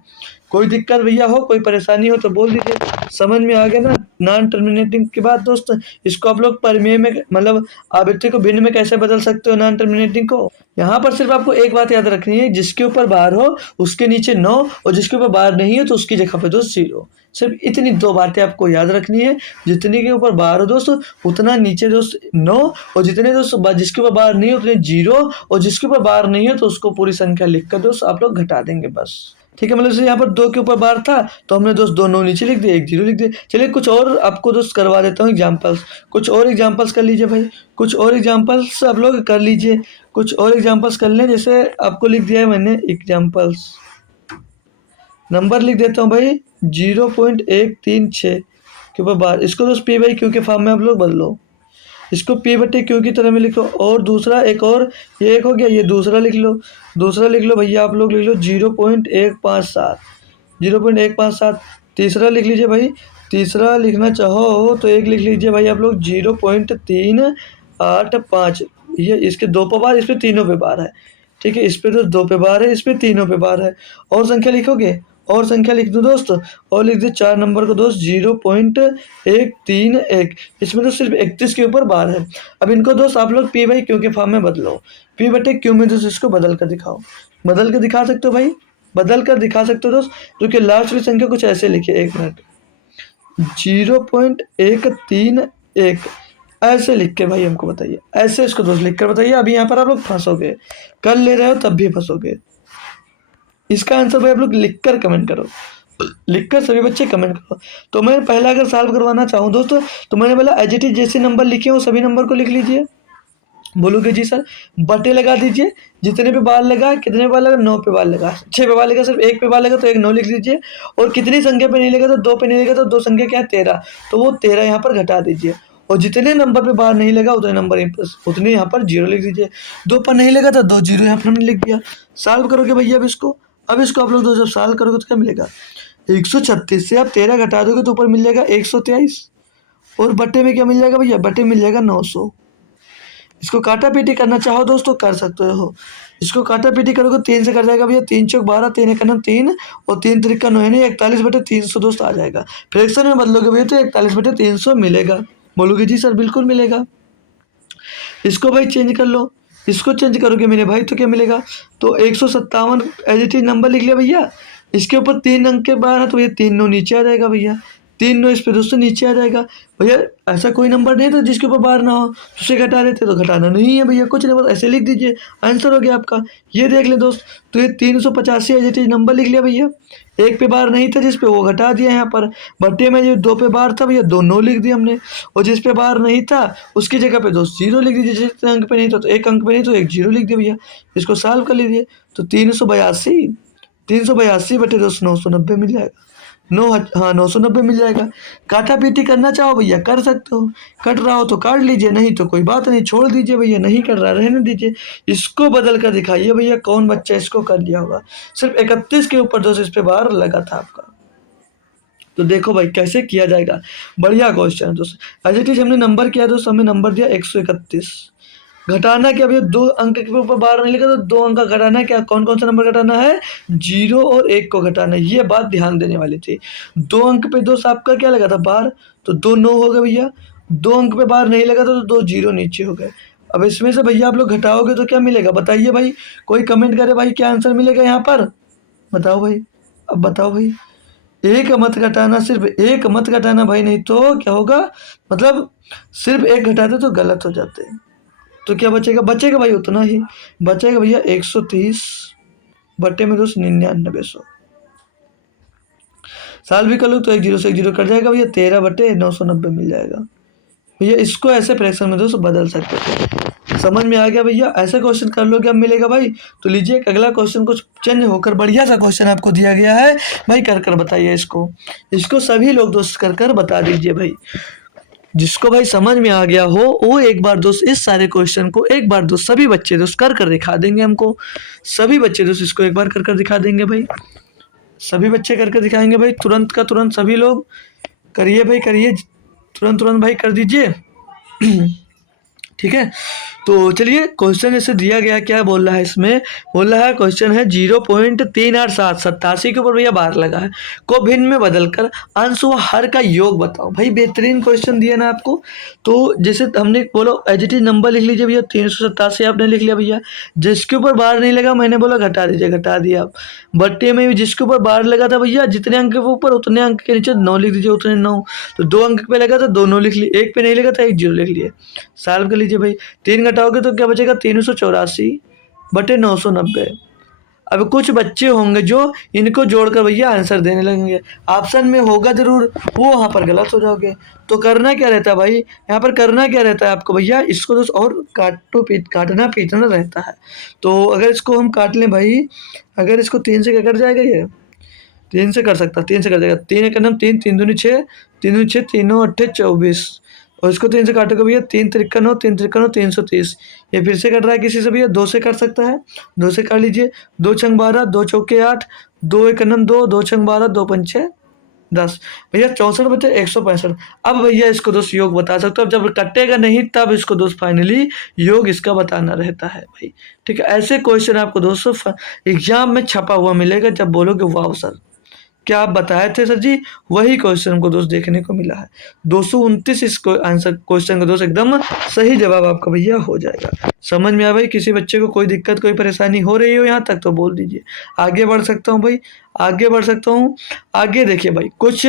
कोई दिक्कत भैया हो, कोई परेशानी हो तो बोल दीजिए। समझ में आ गया ना? नॉन टर्मिनेटिंग के बाद दोस्त इसको आप लोग परिमेय में मतलब आवृत्ति को भिन्न में कैसे बदल सकते हो नॉन टर्मिनेटिंग को? यहाँ पर सिर्फ आपको एक बात याद रखनी है, जिसके ऊपर बार हो उसके नीचे 9 और जिसके ऊपर बार नहीं है तो उसकी जगह पे दोस्त 0। सिर्फ इतनी 2 बातें आपको याद रखनी है। जितने के ऊपर बार हो दोस्त उतना नीचे दोस्त 9 और जितने दोस्त जिसके ऊपर बार नहीं है उतने 0 और जिसके ऊपर बार नहीं है तो उसको पूरी संख्या लिखकर दोस्त आप लोग घटा देंगे बस। ठीक है, मतलब जैसे यहाँ पर 2 के ऊपर बार था तो हमने दोस्त 2 9 नीचे लिख दिए, 1 0 लिख दिए। चलिए कुछ और आपको दोस्त करवा देता हूँ एग्जांपल्स। कुछ और एग्जांपल्स कर लीजिए भाई, कुछ और एग्जांपल्स आप लोग कर लीजिए। कुछ और एग्जांपल्स कर लें, जैसे आपको लिख दिया है मैंने एग्जांपल्स। नंबर लिख देता हूँ भाई 0.136 के ऊपर बार। इसको दोस्त पी बाई क्यू के फॉर्म में आप लोग बदलो। इसको पी बटे क्यू की तरह में लिखो। और दूसरा एक और, ये एक हो गया, ये दूसरा लिख लो। दूसरा लिख लो भैया, आप लोग लिख लो 0.157, 0.157। तीसरा लिख लीजिए भाई, तीसरा लिखना चाहो तो एक लिख लीजिए भाई आप लोग 0.385। ये इसके 2 पे बार, इस पे तीनों पे बार है। ठीक है, इस पे तो 2 पे बार है, इस पे तीनों पे बार है। और संख्या लिखोगे, और संख्या लिख दो दोस्त, और लिख दो 4 नंबर को दोस्त 0.131। इसमें तो सिर्फ 31 के ऊपर बार है। अब इनको दोस्त आप लोग पी बाई क्यू के फॉर्म में बदलो। पी बटे क्यू में दोस्त इसको बदल कर दिखाओ। बदल कर दिखा सकते हो भाई, बदल कर दिखा सकते हो दोस्त। क्योंकि लास्ट की संख्या कुछ ऐसे लिखिए, 1 मिनट, 0.131 ऐसे लिख के भाई हमको बताइए। ऐसे इसको दोस्त लिख कर बताइए। अभी यहाँ पर आप लोग फंसोगे, कर ले रहे हो तब भी फंसोगे। इसका आंसर भाई आप लोग लिख कर कमेंट करो, लिखकर सभी बच्चे कमेंट करो। तो मैं पहला अगर सॉल्व करवाना चाहूँ दोस्तों तो मैंने बोला एज इट इज जैसे नंबर लिखे हो सभी नंबर को लिख लीजिए। बोलोगे जी सर, बटे लगा दीजिए। जितने पे बार लगा, कितने पे बार लगा, 9 पे बार लगा, 6 पे बार लगा, सिर्फ 1 पे बार लगा तो एक 9 लिख लीजिए। और कितनी संख्या पे नहीं लगा तो 2 पे नहीं लगा तो 2 संख्या क्या है 13, तो वो 13 यहाँ पर घटा दीजिए। और जितने नंबर पे बार नहीं लगा उतने नंबर उतने यहाँ पर 0 लिख दीजिए। 2 पर नहीं लगा तो 2 0 यहाँ पर हमने लिख दिया। सॉल्व करोगे भैया अब इसको आप लोग दो जब सॉल्व करोगे तो क्या मिलेगा, 136 से आप 13 घटा दोगे तो ऊपर मिल जाएगा 123। और बटे में क्या मिल जाएगा भैया, बटे मिल जाएगा 900। इसको काटा पीटी करना चाहो दोस्तों कर सकते हो। इसको काटा पीटी करोगे 3 से कट जाएगा भैया, 3 चौक 12, 3 एक 3 और 3 त्रिक 9 यानी 41 बटे 300 दोस्त आ जाएगा। फ्रैक्शन में बदलोगे भैया तो 41 बटे 300 मिलेगा। बोलोगे जी सर बिल्कुल मिलेगा। इसको भाई चेंज कर लो, इसको चेंज करोगे मेरे भाई तो क्या मिलेगा, तो 157 एज इट इज नंबर लिख लिया भैया। इसके ऊपर 3 अंक के बार है तो ये 3 9 नीचे आ जाएगा भैया, 3 9 इस पे दोस्तों नीचे आ जाएगा। भैया ऐसा कोई नंबर नहीं था जिसके ऊपर बार ना हो, उसे घटा देते तो घटाना नहीं है भैया, कुछ नहीं, बस ऐसे लिख दीजिए, आंसर हो गया आपका। ये देख ले दोस्त, तो ये 385 एज इट इज नंबर लिख लिया भैया। 1 पे बार नहीं था जिस पे वो घटा दिया यहाँ पर। बट्टे में जो 2 पे बार था भैया 2 9 लिख दिया हमने। और जिस पे बार नहीं था उसकी जगह पे दोस्त 0 लिख दीजिए। जिस अंक पे नहीं था तो 1 अंक पे नहीं तो 1 0 लिख दिया भैया। इसको सॉल्व कर लीजिए तो 382 बटे दोस्त 990 मिल जाएगा। 990 मिल जाएगा। काटा पीटी करना चाहो भैया कर सकते हो, कट रहा हो तो काट लीजिए, नहीं तो कोई बात नहीं छोड़ दीजिए भैया, नहीं कर रहा रहने दीजिए। इसको बदल कर दिखाइए भैया कौन बच्चा इसको कर लिया होगा। सिर्फ 31 के ऊपर दोस्त इस पे बार लगा था आपका। तो देखो भाई कैसे किया जाएगा, बढ़िया क्वेश्चन है दोस्त। एज इट इज हमने नंबर किया दोस्त, हमें नंबर दिया 131। घटाना क्या भैया, 2 अंक के ऊपर बार नहीं लिखा तो 2 अंक का घटाना क्या, कौन कौन सा नंबर घटाना है, 0 और 1 को घटाना है। ये बात ध्यान देने वाली थी। 2 अंक पे दोस्त आपका क्या लगा था बार, तो 2 9 हो गए भैया। 2 अंक पे बार नहीं लगा था तो 2 0 नीचे हो गए। अब इसमें से भैया आप लोग घटाओगे तो क्या मिलेगा बताइए भाई, कोई कमेंट करे भाई क्या आंसर मिलेगा यहाँ पर, बताओ भाई, अब बताओ भाई। एक मत घटाना, सिर्फ एक मत घटाना भाई, नहीं तो क्या होगा, मतलब सिर्फ एक घटाते तो गलत हो जाते हैं। तो क्या बचेगा, बचेगा भाई उतना ही बचेगा भैया, 130 बटे में दोस्त 9900। साल भी कर लो तो 1 0 से 1 0 कट जाएगा भैया, 13 बटे 990 मिल जाएगा भैया। इसको ऐसे फ्रैक्शन में दोस्त बदल सकते थे। समझ में आ गया भैया, ऐसे क्वेश्चन कर लो क्या मिलेगा भाई। तो लीजिए अगला क्वेश्चन कुछ चेंज होकर बढ़िया सा क्वेश्चन आपको दिया गया है भाई, कर कर बताइए इसको सभी लोग दोस्त कर कर बता दीजिए भाई। जिसको भाई समझ में आ गया हो वो एक बार दोस्त इस सारे क्वेश्चन को एक बार दोस्त सभी बच्चे दोस्त कर कर दिखा देंगे हमको। सभी बच्चे दोस्त इसको एक बार कर कर दिखा देंगे भाई, सभी बच्चे कर कर दिखाएंगे भाई, तुरंत का तुरंत सभी लोग करिए भाई, करिए तुरंत तुरंत भाई कर दीजिए। ठीक है, तो चलिए क्वेश्चन जैसे दिया गया क्या बोल रहा है इसमें, बोल रहा है क्वेश्चन है 0.387 87 के ऊपर भैया बार लगा है, को भिन्न में बदलकर अंश व हर का योग बताओ। भाई बेहतरीन क्वेश्चन दिया ना आपको। तो जैसे हमने बोलो एज इट इज नंबर लिख लीजिए भैया, 387 आपने लिख लिया भैया, जिसके ऊपर बार नहीं लगा मैंने बोला घटा दीजिए, घटा दिया आप। बट्टे में भी जिसके ऊपर बार लगा था भैया, जितने अंक के ऊपर उतने अंक के नीचे 9 लिख दीजिए, उतने 9। तो 2 अंक पे लगा था 2 9 लिख लिए, एक पे नहीं लगा था 1 0 लिख लिए। सॉल्व कर लीजिए भाई, 3 घटाओगे तो क्या बचेगा 384 बटे 990। अब कुछ बच्चे होंगे जो इनको जोड़कर भैया आंसर देने लगेंगे, ऑप्शन में होगा जरूर, वो वहाँ पर गलत हो जाओगे। तो करना क्या रहता है भाई, यहाँ पर करना क्या रहता है आपको भैया, इसको तो और काटना पीटना रहता है। तो अगर इसको हम काट लें भाई, अगर इसको 3 से क्या कट जाएगा, ये 3 से कर सकता है, 3 से कर जाएगा, 3 एक नम 3, 3 दूनी 6, 3 दूनी 6, 3 9 8 24, और इसको 3 से काटोगे भैया 3 तिरकन हो, 3 तिरकन हो 330। ये फिर से कट रहा है किसी से भैया, 2 से कट सकता है, 2 से काट लीजिए, 2 छंग 12, 2 चौके 8, 2 एक नम 2, 2 छंग 12, 2 पंचे 10, भैया 64 बचे 165। अब भैया इसको दोस्त योग बता सकते हो, अब जब कटेगा नहीं तब इसको दोस्त फाइनली योग इसका बताना रहता है भाई। ठीक है, ऐसे क्वेश्चन आपको दोस्तों एग्जाम में छपा हुआ मिलेगा, जब बोलोगे वाह सर क्या आप बताए थे सर जी, वही क्वेश्चन को दोस्त देखने को मिला है। 229 इसको आंसर क्वेश्चन का दोस्त एकदम सही जवाब आपका भैया हो जाएगा। समझ में आया भाई, किसी बच्चे को कोई दिक्कत कोई परेशानी हो रही हो यहाँ तक तो बोल दीजिए। आगे बढ़ सकता हूँ भाई, आगे बढ़ सकता हूँ। आगे देखिए भाई, कुछ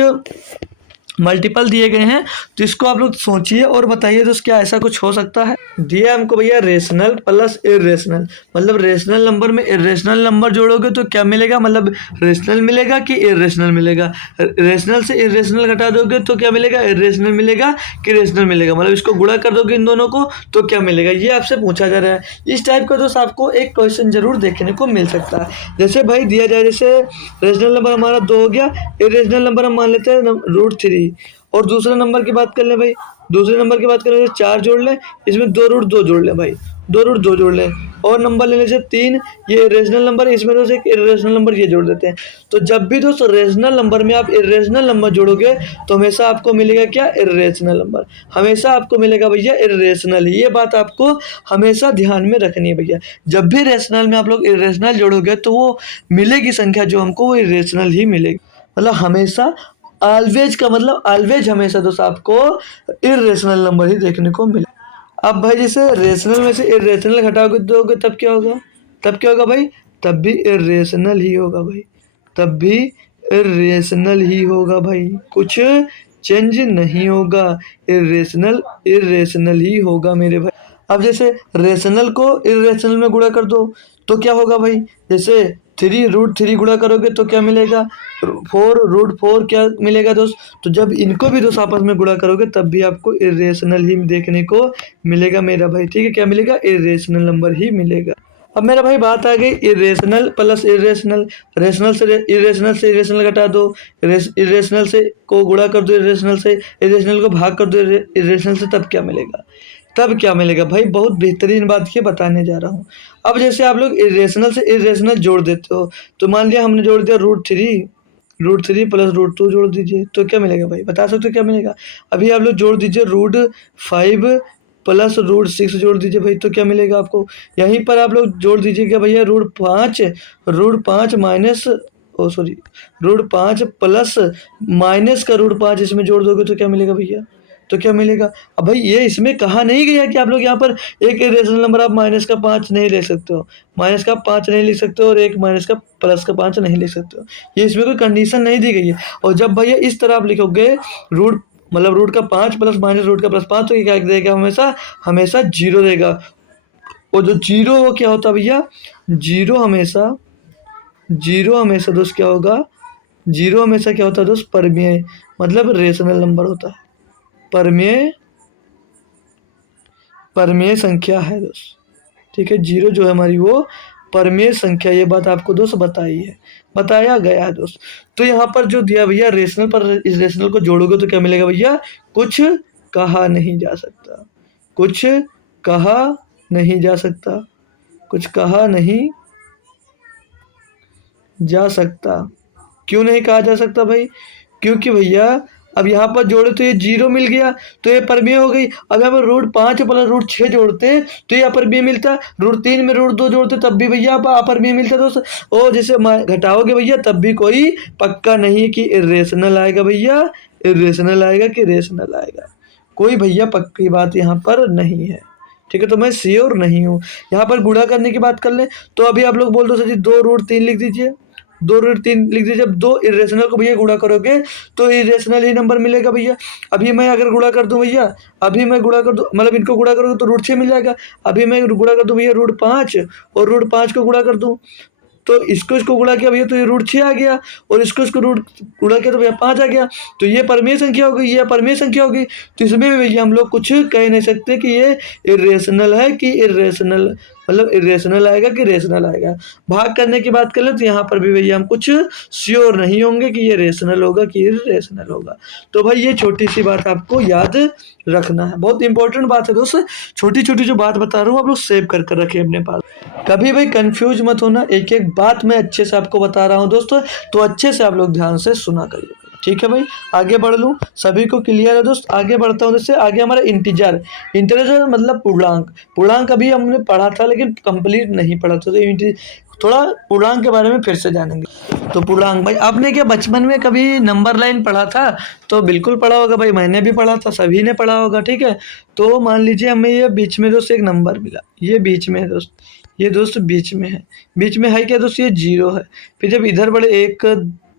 मल्टीपल दिए गए हैं, तो इसको आप लोग सोचिए और बताइए दोस्त क्या ऐसा कुछ हो सकता है। दिया हमको भैया रेशनल प्लस इरेशनल, मतलब रेशनल नंबर में इरेशनल नंबर जोड़ोगे तो क्या मिलेगा, मतलब रेशनल मिलेगा कि इरेशनल मिलेगा, रेशनल से इरेशनल घटा दोगे तो क्या मिलेगा, इरेशनल मिलेगा कि रेशनल मिलेगा, मतलब इसको गुणा कर दोगे इन दोनों को तो क्या मिलेगा, ये आपसे पूछा जा रहा है। इस टाइप का दोस्त आपको एक क्वेश्चन जरूर देखने को मिल सकता है। जैसे भाई दिया जाए, जैसे रेशनल नंबर हमारा 2 हो गया, इरेशनल नंबर हम मान लेते हैं √3, और दूसरा नंबर की बात कर लें भाई, दूसरे नंबर की बात करें तो 4 जोड़ लें, इसमें 2√2 जोड़ लें भाई, 2√2 जोड़ लें, और नंबर ले लीजिए 3, ये रेशनल नंबर है, इसमें दोस्त एक इरेशनल नंबर ये जोड़ देते हैं। तो जब भी दोस्त रेशनल नंबर में आप इरेशनल नंबर जोड़ोगे तो हमेशा आपको मिलेगा क्या, इरेशनल नंबर, हमेशा आपको मिलेगा भैया इरेशनल। ये बात आपको हमेशा ध्यान में रखनी है भैया, जब भी रेशनल में आप लोग इरेशनल जोड़ोगे तो वो मिलेगी संख्या जो हमको वो इरेशनल ही मिलेगी, मतलब हमेशा ऑलवेज का मतलब ऑलवेज हमेशा दोस्त आपको इरेशनल नंबर ही देखने को मिले। अब भाई जैसे रेशनल में से इरेशनल घटाओगे दोगे तब क्या होगा, तब क्या होगा भाई, तब भी इरेशनल ही होगा भाई, तब भी इरेशनल ही होगा भाई, कुछ चेंज नहीं होगा, इरेशनल इरेशनल ही होगा मेरे भाई। अब जैसे रेशनल को इरेशनल में गुणा कर दो तो क्या होगा भाई, जैसे 3√3 गुणा करोगे तो क्या मिलेगा, 4√4 क्या मिलेगा दोस्त। तो जब इनको भी दोस्त आपस में गुणा करोगे तब भी आपको इरेशनल ही देखने को मिलेगा मेरा भाई। ठीक है, क्या मिलेगा, इरेशनल नंबर ही मिलेगा। अब मेरा भाई बात आ गई इरेशनल प्लस इरेशनल, रेशनल से इरेशनल घटा दो, इरेशनल से को गुणा कर दो इरेशनल से, इरेशनल को भाग कर दो इरेशनल से, तब क्या मिलेगा, तब क्या मिलेगा भाई, बहुत बेहतरीन बात ये बताने जा रहा हूँ। अब जैसे आप लोग इरेशनल से इरेशनल जोड़ देते हो, तो मान लिया हमने जोड़ दिया √3 प्लस √2 जोड़ दीजिए तो क्या मिलेगा भाई, बता सकते हो क्या मिलेगा। अभी आप लोग जोड़ दीजिए √5 प्लस √6 जोड़ दीजिए भाई तो क्या मिलेगा आपको। यहीं पर आप लोग जोड़ दीजिएगा भैया √5 माइनस √5 प्लस माइनस का √5 इसमें जोड़ दोगे तो क्या मिलेगा भैया, तो क्या मिलेगा। अब भाई ये इसमें कहा नहीं गया कि आप लोग यहाँ पर एक इरेशनल नंबर आप -5 नहीं ले सकते हो, -5 नहीं लिख सकते हो, और एक +5 नहीं लिख सकते हो, ये इसमें कोई कंडीशन नहीं दी गई है। और जब भैया इस तरह आप लिखोगे रूट मतलब रूट का 5 प्लस माइनस रूट का +5 तो ये क्या देगा, हमेशा हमेशा 0 देगा। और जो 0 वो क्या होता है भैया, 0 हमेशा दोस्त क्या होगा, 0 हमेशा क्या होता है दोस्त, परमेय मतलब रेशनल नंबर होता है, परमेय संख्या है दोस्त। ठीक है, 0 जो है हमारी वो परमेय संख्या, ये बात आपको दोस्त बताया गया है दोस्त। तो यहाँ पर जो दिया भैया रेशनल पर इस रेशनल को जोड़ोगे तो क्या मिलेगा भैया, कुछ कहा नहीं जा सकता, कुछ कहा नहीं जा सकता, कुछ कहा नहीं जा सकता। क्यों नहीं कहा जा सकता भाई, क्योंकि भैया अब यहाँ पर जोड़े तो ये 0 मिल गया, तो ये परमेय हो गई। अब यहाँ पर √5 प्लस √6 जोड़ते तो ये अपरमेय मिलता, √3 में √2 जोड़ते तब भी भैया अपरमेय मिलता दोस्त। और जैसे घटाओगे भैया तब भी कोई पक्का नहीं है कि इरेशनल आएगा भैया, इरेशनल आएगा कि रेशनल आएगा, कोई भैया पक्की बात यहाँ पर नहीं है। ठीक है, तो मैं श्योर नहीं हूँ। यहाँ पर गुणा करने की बात कर लें तो अभी आप लोग बोल दो सर जी 2√3 लिख दीजिए, 2√3 लिख दीजिए। जब दो इरेशनल को भैया गुणा करोगे तो इरेशनल ही नंबर मिलेगा भैया। अभी मैं अगर गुणा कर दूं भैया, अभी मैं गुणा कर दूं, मतलब इनको गुणा करोगे तो √6 मिल जाएगा। अभी मैं गुणा कर दूं भैया √5 और √5 को गुणा कर दूं तो इसको गुणा किया भैया तो ये √6 आ गया, और इसको गुणा किया तो भैया 5 आ गया। तो ये परमेय संख्या हो गई, ये परमेय संख्या हो गई। तो इसमें भी भैया हम लोग कुछ कह नहीं सकते कि ये इरेशनल है कि इरेशनल, मतलब इरेशनल आएगा कि रेशनल आएगा। भाग करने की बात कर ले तो यहाँ पर भी भैया हम कुछ श्योर नहीं होंगे कि ये रेशनल होगा कि इरेशनल होगा। तो भाई ये छोटी सी बात आपको याद रखना है, बहुत इंपॉर्टेंट बात है दोस्त। छोटी छोटी जो बात बता रहा हूँ आप लोग सेव कर कर रखें अपने पास, कभी भाई कंफ्यूज मत होना। एक एक बात मैं अच्छे से आपको बता रहा हूँ दोस्तों, तो अच्छे से आप लोग ध्यान से सुना करिए। ठीक है भाई, आगे बढ़ लूँ, सभी को क्लियर है दोस्त। आगे बढ़ता हूँ, जैसे आगे हमारा इंटीजर, इंटीजर मतलब पूर्णांक। पूर्णांक अभी हमने पढ़ा था लेकिन कंप्लीट नहीं पढ़ा था, तो थोड़ा पूर्णांक के बारे में फिर से जानेंगे। तो पूर्णांक भाई आपने क्या बचपन में कभी नंबर लाइन पढ़ा था? तो बिल्कुल पढ़ा होगा भाई, मैंने भी पढ़ा था, सभी ने पढ़ा होगा। ठीक है, तो मान लीजिए हमें ये बीच में दोस्त एक नंबर मिला, ये बीच में है दोस्त, ये दोस्त बीच में है, बीच में है क्या दोस्त, ये 0 है। फिर जब इधर बढ़े 1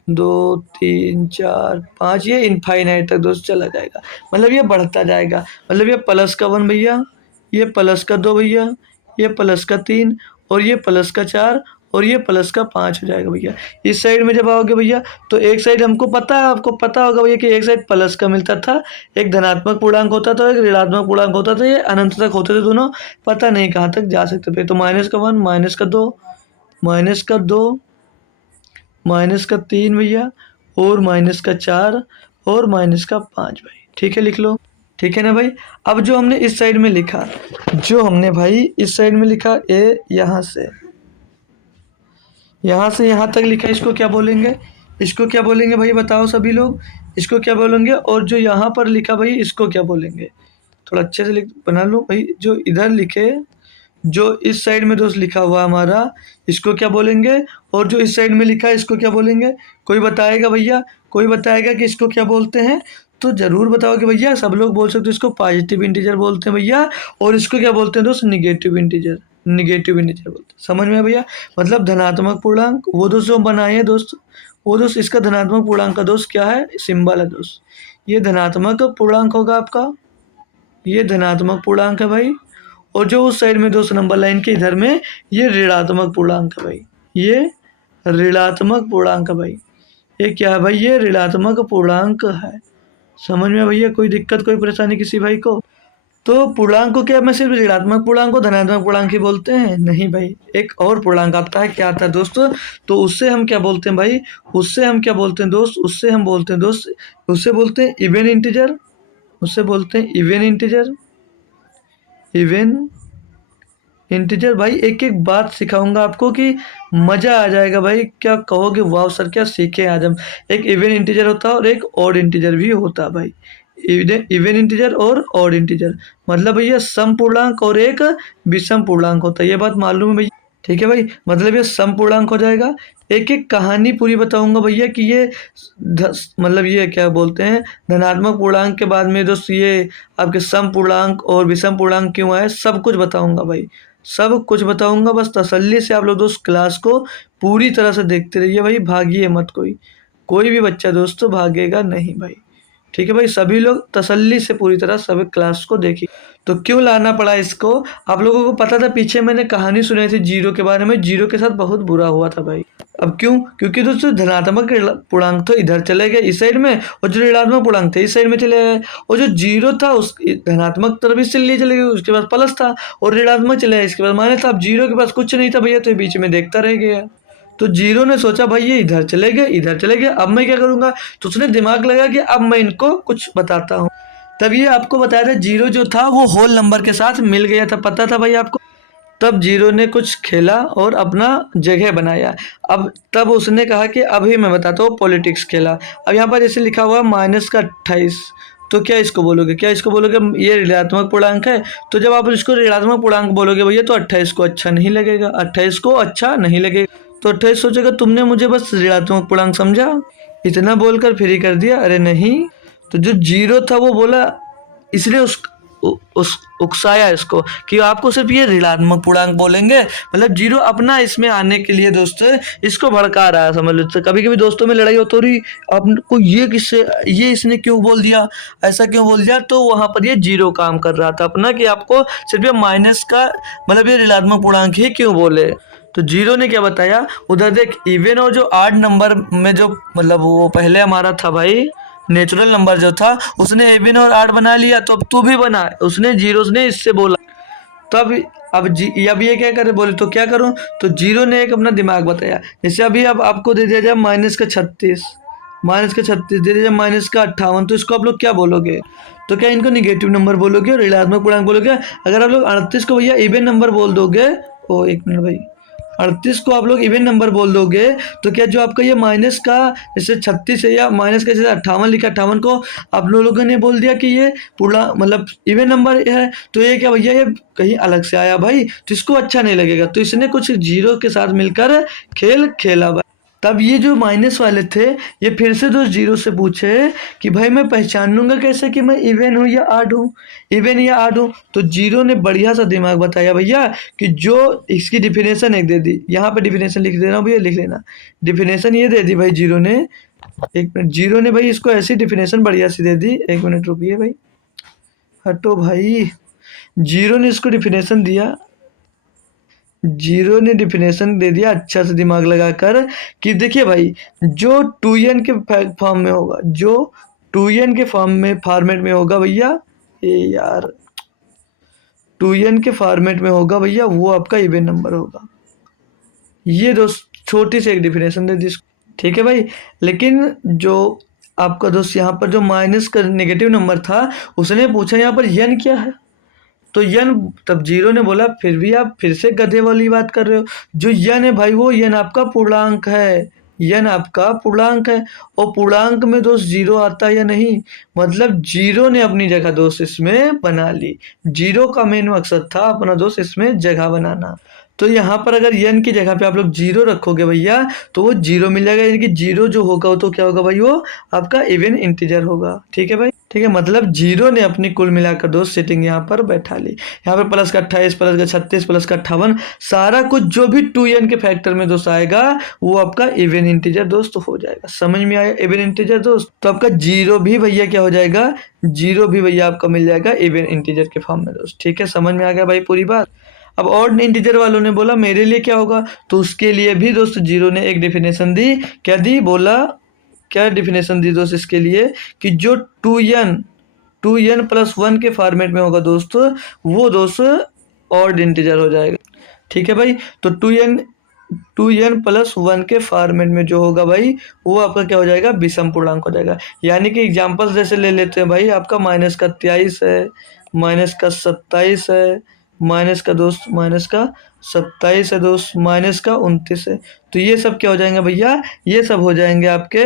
2 3 4 5, ये इनफाइनाइट तक दोस्त चला जाएगा, मतलब ये बढ़ता जाएगा। मतलब ये प्लस का 1 भैया, ये प्लस का 2 भैया, ये प्लस का 3 और ये प्लस का 4 और ये प्लस का 5 हो जाएगा भैया। इस साइड में जब आओगे भैया तो एक साइड हमको पता है, आपको पता होगा भैया कि एक साइड प्लस का मिलता था, एक धनात्मक पूर्णांक होता था, एक ऋणात्मक पूर्णांक होता था, ये अनंत तक होते थे दोनों, पता नहीं कहाँ तक जा सकते थे। तो -1 -2 -2 -3 भैया और -4 और -5 भाई। ठीक है, लिख लो। ठीक है ना भाई। अब जो हमने इस साइड में लिखा, जो हमने भाई इस साइड में लिखा ए, यहाँ से यहाँ तक लिखा, इसको क्या बोलेंगे? इसको क्या बोलेंगे भाई बताओ सभी लोग, इसको क्या बोलेंगे? और जो यहाँ पर लिखा भाई इसको क्या बोलेंगे? थोड़ा अच्छे से लिख बना लो भाई। जो इधर लिखे, जो इस साइड में दोस्त लिखा हुआ हमारा, इसको क्या बोलेंगे? और जो इस साइड में लिखा है इसको क्या बोलेंगे? कोई बताएगा भैया? कोई बताएगा कि इसको क्या बोलते हैं? तो जरूर बताओ कि भैया। सब लोग बोल सकते हो इसको पॉजिटिव इंटीजर बोलते हैं भैया, और इसको क्या बोलते हैं दोस्त? निगेटिव इंटीजर, निगेटिव इंटीजर बोलते हैं। समझ में भैया? मतलब धनात्मक पूर्णांक वो दोस्त जो बनाए हैं दोस्त, वो दोस्त इसका धनात्मक पूर्णांक का दोस्त क्या है? सिंबल है दोस्त, ये धनात्मक पूर्णांक होगा आपका, ये धनात्मक पूर्णांक है भाई। और जो उस साइड में दोस्त नंबर लाइन के इधर में ये ऋणात्मक पूर्णांक है भाई, ये ऋणात्मक पूर्णांक है भाई। ये क्या है भाई? ये ऋणात्मक पूर्णांक है। समझ में भैया? कोई दिक्कत कोई परेशानी किसी भाई को? तो पूर्णांक को क्या मैं सिर्फ ऋणात्मक पूर्णांक को धनात्मक पूर्णांक ही बोलते हैं? नहीं भाई, एक और पूर्णांक आता है, क्या आता है दोस्तों? तो उससे हम क्या बोलते हैं भाई? उससे हम क्या बोलते हैं दोस्त? उससे हम बोलते हैं दोस्त, उससे बोलते हैं इवन इंटीजर, उससे बोलते हैं इवन इंटीजर, इवन इंटीजर। भाई एक एक बात सिखाऊंगा आपको कि मज़ा आ जाएगा भाई, क्या कहोगे वाह सर क्या सीखे आज हम। एक इवन इंटीजर होता है और एक ऑड इंटीजर भी होता है भाई। इवन इंटीजर और ऑड इंटीजर मतलब भैया सम पूर्णांक और एक विषम पूर्णांक होता है, ये बात मालूम है भैया? ठीक है भाई, मतलब ये सम पूर्णांक हो जाएगा। एक एक कहानी पूरी बताऊंगा भैया कि ये मतलब ये क्या बोलते हैं, धनात्मक पूर्णांक के बाद में दोस्त ये आपके सम पूर्णांक और विषम पूर्णांक क्यों आए, सब कुछ बताऊंगा भाई, सब कुछ बताऊंगा। बस तसल्ली से आप लोग दोस्त क्लास को पूरी तरह से देखते रहिए भाई, भागिए मत। कोई भी बच्चा दोस्तों भागेगा नहीं भाई। ठीक है भाई, सभी लोग तसल्ली से पूरी तरह सभी क्लास को देखिए। तो क्यों लाना पड़ा इसको? आप लोगों को पता था, पीछे मैंने कहानी सुनाई थी जीरो के बारे में, जीरो के साथ बहुत बुरा हुआ था भाई। अब क्यों? क्योंकि दोस्तों धनात्मक पूर्णांक तो इधर चले गए इस साइड में, और जो ऋणात्मक पूर्णांक थे इस साइड में चले गए, और जो जीरो था उस धनात्मक तरफ इससे लिए चले गए, उसके पास प्लस था, और ऋणात्मक चले गए इसके पास माइनस था। अब जीरो के पास कुछ नहीं था भैया, तो ये बीच में देखता रह गया। तो जीरो ने सोचा भाई ये इधर चले गए, इधर चले गए, अब मैं क्या करूंगा? तो उसने दिमाग लगा कि अब मैं इनको कुछ बताता हूँ। तब ये आपको बताया था जीरो जो था वो होल नंबर के साथ मिल गया था, पता था भाई आपको? तब जीरो ने कुछ खेला और अपना जगह बनाया। अब तब उसने कहा कि अभी मैं बताता हूँ पॉलिटिक्स खेला। अब यहाँ पर जैसे लिखा हुआ है माइनस का 28, तो क्या इसको बोलोगे? क्या इसको बोलोगे ये ऋणात्मक पूर्णांक है? तो जब आप इसको ऋणात्मक पूर्णांक बोलोगे भैया तो 28 को अच्छा नहीं लगेगा, 28 को अच्छा नहीं लगेगा। तो 28 सोचेगा तुमने मुझे बस ऋणात्मक पूर्णांक समझा, इतना बोलकर फ्री कर दिया। अरे नहीं, तो जो जीरो था वो बोला, इसलिए उस उकसाया इसको कि आपको सिर्फ ये ऋणात्मक पूर्णांक बोलेंगे। मतलब जीरो अपना इसमें आने के लिए दोस्त इसको भड़का रहा है, समझ लो। तो कभी कभी दोस्तों में लड़ाई होती रही, आपको ये किससे, ये इसने क्यों बोल दिया, ऐसा क्यों बोल दिया, तो वहां पर ये जीरो काम कर रहा था अपना कि आपको सिर्फ ये माइनस का मतलब ये ऋणात्मक पूर्णांक ही क्यों बोले। तो जीरो ने क्या बताया, उधर देख इवन और जो आड नंबर में जो मतलब वो पहले हमारा था भाई नेचुरल नंबर जो था, उसने इवन और आड बना लिया, तो अब तू भी बना। उसने जीरो ने इससे बोला, तब अब ये क्या करे, बोले तो क्या करूं? तो जीरो ने एक अपना दिमाग बताया। जैसे अभी अब आपको दे दिया जाए माइनस का 36, माइनस का 36 दे दिया जाए माइनस का 58, तो इसको आप लोग क्या बोलोगे? तो क्या इनको निगेटिव नंबर बोलोगे और ऋणात्मक पूर्णांक बोलोगे? अगर आप लोग 38 को भैया इवन नंबर बोल दोगे, ओ एक मिनट भाई, 38 को आप लोग इवन नंबर बोल दोगे, तो क्या जो आपका ये माइनस का जैसे 36 है या माइनस का जैसे 58 लिखा, 58 को आप लोगों ने बोल दिया कि ये पूरा मतलब इवन नंबर है, तो ये क्या भैया ये कहीं अलग से आया भाई, तो इसको अच्छा नहीं लगेगा। तो इसने कुछ जीरो के साथ मिलकर खेल खेला भाई। तब ये जो माइनस वाले थे, ये फिर से दोस्त जीरो से पूछे कि भाई मैं पहचान लूंगा कैसे कि मैं इवन हूँ या आड हूँ, इवन या आड हूँ? तो जीरो ने बढ़िया सा दिमाग बताया भैया कि जो इसकी डिफिनेशन एक दे दी, यहाँ पे डिफिनेशन लिख दे रहा हूँ भैया, लिख लेना। डिफिनेशन ये दे दी भाई जीरो ने, एक मिनट, जीरो ने भाई इसको ऐसी डिफिनेशन बढ़िया सी दे दी, एक मिनट रुकिए भाई, हटो भाई। जीरो ने इसको डिफिनेशन दिया, जीरो ने डिफिनेशन दे दिया अच्छा से दिमाग लगाकर कि देखिए भाई, जो टू एन के फॉर्म में होगा, जो टू एन के फॉर्म में फॉर्मेट में होगा भैया, ये यार टू एन के फॉर्मेट में होगा भैया, वो आपका इवन नंबर होगा। ये दोस्त छोटी सी एक डिफिनेशन दे दी, ठीक है भाई। लेकिन जो आपका दोस्त यहाँ पर जो माइनस का नेगेटिव नंबर था, उसने पूछा यहाँ पर यन क्या है, तो यन, तब जीरो ने बोला फिर भी आप फिर से गधे वाली बात कर रहे हो। जो यन है भाई, वो यन आपका पूर्णांक है, यन आपका पूर्णांक है। और पूर्णांक में दोस्त जीरो आता है या नहीं, मतलब जीरो ने अपनी जगह दोस्त इसमें बना ली। जीरो का मेन मकसद था अपना दोस्त इसमें जगह बनाना। तो यहाँ पर अगर यन की जगह पे आप लोग जीरो रखोगे भैया, तो वो जीरो मिल जाएगा, यानी कि जीरो जो होगा वो तो क्या होगा भाई, वो आपका इवन इंटीजर होगा। ठीक है भाई, ठीक है। मतलब जीरो ने अपनी कुल मिलाकर दोस्त सेटिंग यहाँ पर बैठा ली। यहाँ पर प्लस का 28, प्लस का 36, प्लस का 58, सारा कुछ जो भी टू एन के फैक्टर में दोस्त आएगा वो आपका इवन इंटीजर दोस्त हो जाएगा। समझ में आया इवन इंटीजर दोस्त? तो आपका जीरो भी भैया क्या हो जाएगा, जीरो भी भैया आपका मिल जाएगा इवन इंटीजर के फॉर्म में दोस्त। ठीक है, समझ में आ गया भाई पूरी बात? अब ऑड इंटीजर वालों ने बोला मेरे लिए क्या होगा, तो उसके लिए भी दोस्त जीरो ने एक डेफिनेशन दी। क्या दी, बोला क्या डिफिनेशन दी दोस्त इसके लिए, कि जो टू एन प्लस वन के फॉर्मेट में होगा दोस्त, वो दोस्त ऑड इंटीजर हो जाएगा। ठीक है भाई, तो टू एन प्लस वन के फॉर्मेट में जो होगा भाई, वो आपका क्या हो जाएगा, विषम पूर्णांक हो जाएगा। यानी कि एग्जाम्पल्स जैसे ले लेते हैं भाई, आपका माइनस का 23 है, माइनस का 27 है, माइनस का दोस्त माइनस का 27 है दोस्त, माइनस का 29 है। तो ये सब क्या हो जाएंगे भैया, ये सब हो जाएंगे आपके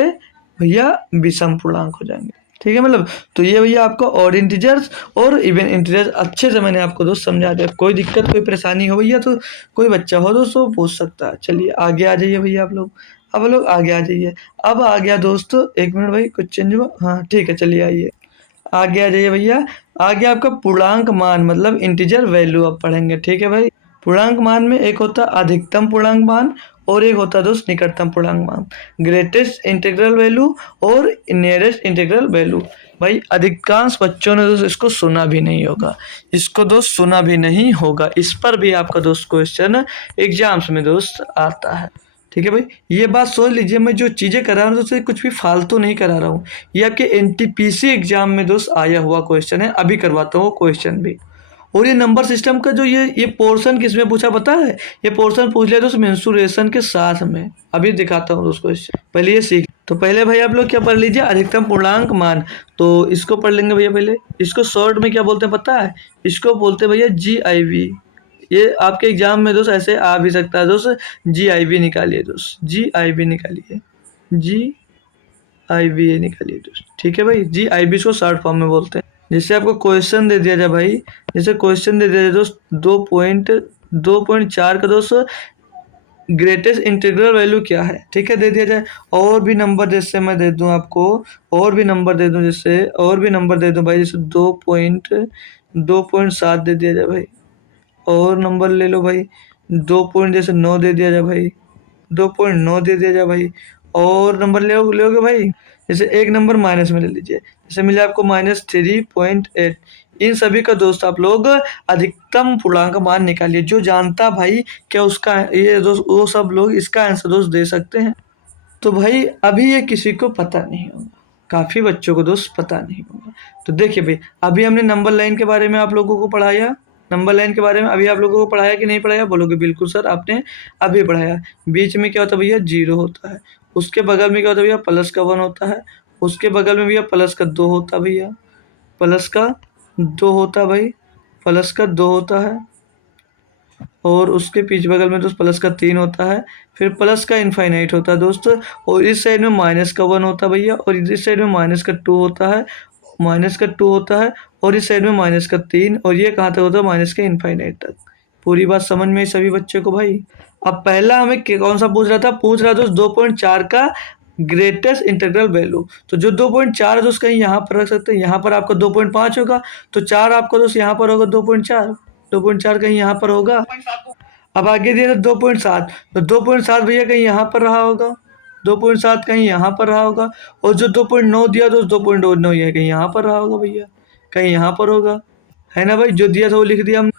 भैया विषम पूर्णांक हो जाएंगे। ठीक है, मतलब तो ये भैया आपको ऑड इंटीजर्स और इवन इंटीजर्स अच्छे से मैंने आपको दोस्त समझा दिया। कोई दिक्कत कोई परेशानी हो भैया तो कोई बच्चा हो दोस्त वो पूछ सकता है। चलिए आगे आ जाइए भैया आप लोग, अब लोग आगे आ जाइए। अब आ गया दोस्त, एक मिनट भाई कुछ चेंज हुआ, हाँ ठीक है, चलिए आइए आगे आ जाइए भैया। आगे आपका पूर्णांक मान मतलब इंटीजर वैल्यू आप पढ़ेंगे। ठीक है भाई, पूर्णांक मान में एक होता अधिकतम पूर्णांक मान और एक होता दोस्त निकटतम पूर्णांक मान, ग्रेटेस्ट इंटीग्रल वैल्यू और नियरेस्ट इंटीग्रल वैल्यू। भाई अधिकांश बच्चों ने दोस्त इसको सुना भी नहीं होगा, इसको दोस्त सुना भी नहीं होगा, इस पर भी आपका दोस्त क्वेश्चन एग्जाम्स में दोस्त आता है। ठीक है भाई, ये बात सोच लीजिए, मैं जो चीज़ें करा रहा हूँ दोस्तों कुछ भी फालतू नहीं करा रहा हूँ, ये आपके एनटीपीसी एग्जाम में दोस्त आया हुआ क्वेश्चन है। अभी करवाता हूँ वो क्वेश्चन भी। और ये नंबर सिस्टम का जो ये पोर्शन किसमें पूछा पता है, ये पोर्शन पूछ लिया दोस्त मेंसुरेशन के साथ में। अभी दिखाता हूँ दोस्त क्वेश्चन, पहले ये सीख। तो पहले भाई आप लोग क्या पढ़ लीजिए, अधिकतम पूर्णांक मान, तो इसको पढ़ लेंगे भैया। पहले इसको शॉर्ट में क्या बोलते हैं पता है, इसको बोलते हैं भैया GIV, ये आपके एग्जाम में दोस्त ऐसे आ भी सकता है दोस्त। GIB निकालिए दोस्त, GIB निकालिए, GIB निकालिए दोस्त, ठीक है भाई। GIB इसको शॉर्ट फॉर्म में बोलते हैं। जैसे आपको क्वेश्चन दे दिया जाए भाई, जैसे क्वेश्चन दे दिया जाए दोस्त 2.4 का दोस्त ग्रेटेस्ट इंटीग्रल वैल्यू क्या है, ठीक है, दे दिया जाए। और भी नंबर जैसे मैं दे दूं आपको, और भी नंबर दे दूं, जैसे और भी नंबर दे दूं भाई, जैसे 2.7 दे दिया जाए भाई। और नंबर ले लो भाई, 2 जैसे 9 दे दिया जाए भाई, 2.9 दे दिया जाए भाई। और नंबर लोगे भाई, जैसे एक नंबर माइनस में ले लीजिए, जैसे मिले आपको -3.8। इन सभी का दोस्त आप लोग अधिकतम पूर्णांक मान निकालिए। जो जानता भाई क्या उसका ये दोस्त, वो सब लोग इसका आंसर दोस्त दे सकते हैं। तो भाई अभी ये किसी को पता नहीं होगा, काफ़ी बच्चों को दोस्त पता नहीं होगा। तो देखिए भाई, अभी हमने नंबर लाइन के बारे में आप लोगों को पढ़ाया, नंबर लाइन के बारे में अभी आप लोगों को पढ़ाया कि नहीं पढ़ाया, बोलोगे बिल्कुल सर आपने अभी पढ़ाया। बीच में क्या होता है भैया, 0 होता है। उसके बगल में क्या होता है भैया, +1 होता है। उसके बगल में भैया +2 होता है भैया, +2 होता भाई, +2 होता है। और उसके पीछे बगल में दोस्त +3 होता है। फिर प्लस का इनफाइनाइट होता है दोस्त। और इस साइड में -1 होता है भैया, और इस साइड में -2 होता है, -2 होता है। और इस साइड में -3, और ये कहाँ तक होता है, माइनस के इनफाइनाइट तक। पूरी बात समझ में आई सभी बच्चों को भाई। अब पहला हमें कौन सा पूछ रहा था, पूछ रहा था दोस्त 2.4 का ग्रेटेस्ट इंटीग्रल वैल्यू। तो जो 2.4 है दोस्त कहीं यहाँ पर रख सकते हैं, यहाँ पर आपका 2.5 होगा, तो 4 आपका दोस्त यहाँ पर होगा, 2.4, 2.4 कहीं यहाँ पर होगा। अब आगे दिया था 2.7, तो 2.7 भैया कहीं यहाँ पर रहा होगा, 2.7 कहीं यहाँ पर रहा होगा। और जो 2.9 दिया तो 2.9 ये कहीं यहाँ पर रहा होगा भैया, कहीं यहाँ पर होगा, है ना भाई। जो दिया था वो लिख दिया हम।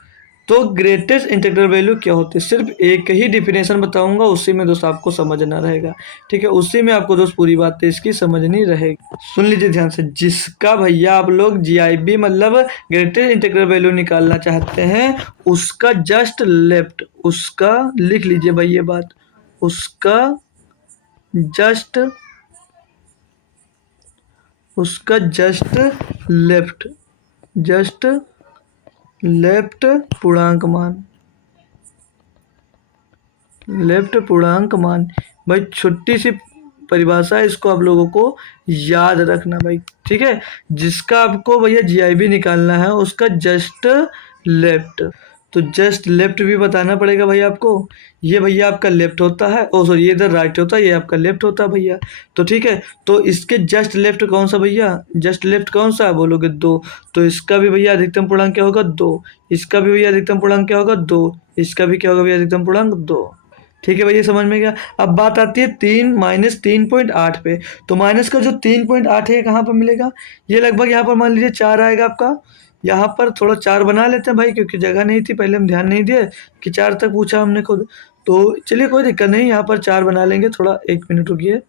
तो ग्रेटेस्ट इंटीग्रल वैल्यू क्या होती है, सिर्फ एक ही डिफिनेशन बताऊंगा, उसी में दोस्त आपको समझना रहेगा, ठीक है। उसी में आपको दोस्त पूरी बातें इसकी समझनी रहेगी। सुन लीजिए ध्यान से, जिसका भैया आप लोग GIB मतलब ग्रेटेस्ट इंटीग्रल वैल्यू निकालना चाहते हैं, उसका जस्ट लेफ्ट, उसका लिख लीजिए भाई ये बात, उसका जस्ट लेफ्ट, जस्ट लेफ्ट पूर्णांक मान, लेफ्ट पूर्णांक मान भाई। छोटी सी परिभाषा है, इसको आप लोगों को याद रखना भाई, ठीक है। जिसका आपको भैया GIB निकालना है, उसका जस्ट लेफ्ट। तो जस्ट लेफ्ट भी बताना पड़ेगा भाई आपको। ये भैया आपका लेफ्ट होता है, ओ सॉरी, ये इधर राइट होता है, ये आपका लेफ्ट होता है भैया। तो ठीक है, तो इसके जस्ट लेफ्ट कौन सा भैया, जस्ट लेफ्ट कौन सा है, बोलोगे 2। तो इसका भी भैया अधिकतम पूर्णांक क्या होगा, 2। इसका भी भैया अधिकतम पूर्णांक क्या होगा, 2। इसका भी क्या होगा भैया, अधिकतम पूर्णांक 2। ठीक है भैया, समझ में गया। अब बात आती है 3 -3.8 पे। तो माइनस का जो 3.8 है कहाँ पर मिलेगा, ये लगभग यहाँ पर मान लीजिए 4 आएगा आपका। यहाँ पर थोड़ा 4 बना लेते हैं भाई, क्योंकि जगह नहीं थी, पहले हम ध्यान नहीं दिए कि 4 तक पूछा हमने खुद। तो चलिए कोई दिक्कत नहीं, यहाँ पर 4 बना लेंगे, थोड़ा 1 मिनट रुकिए।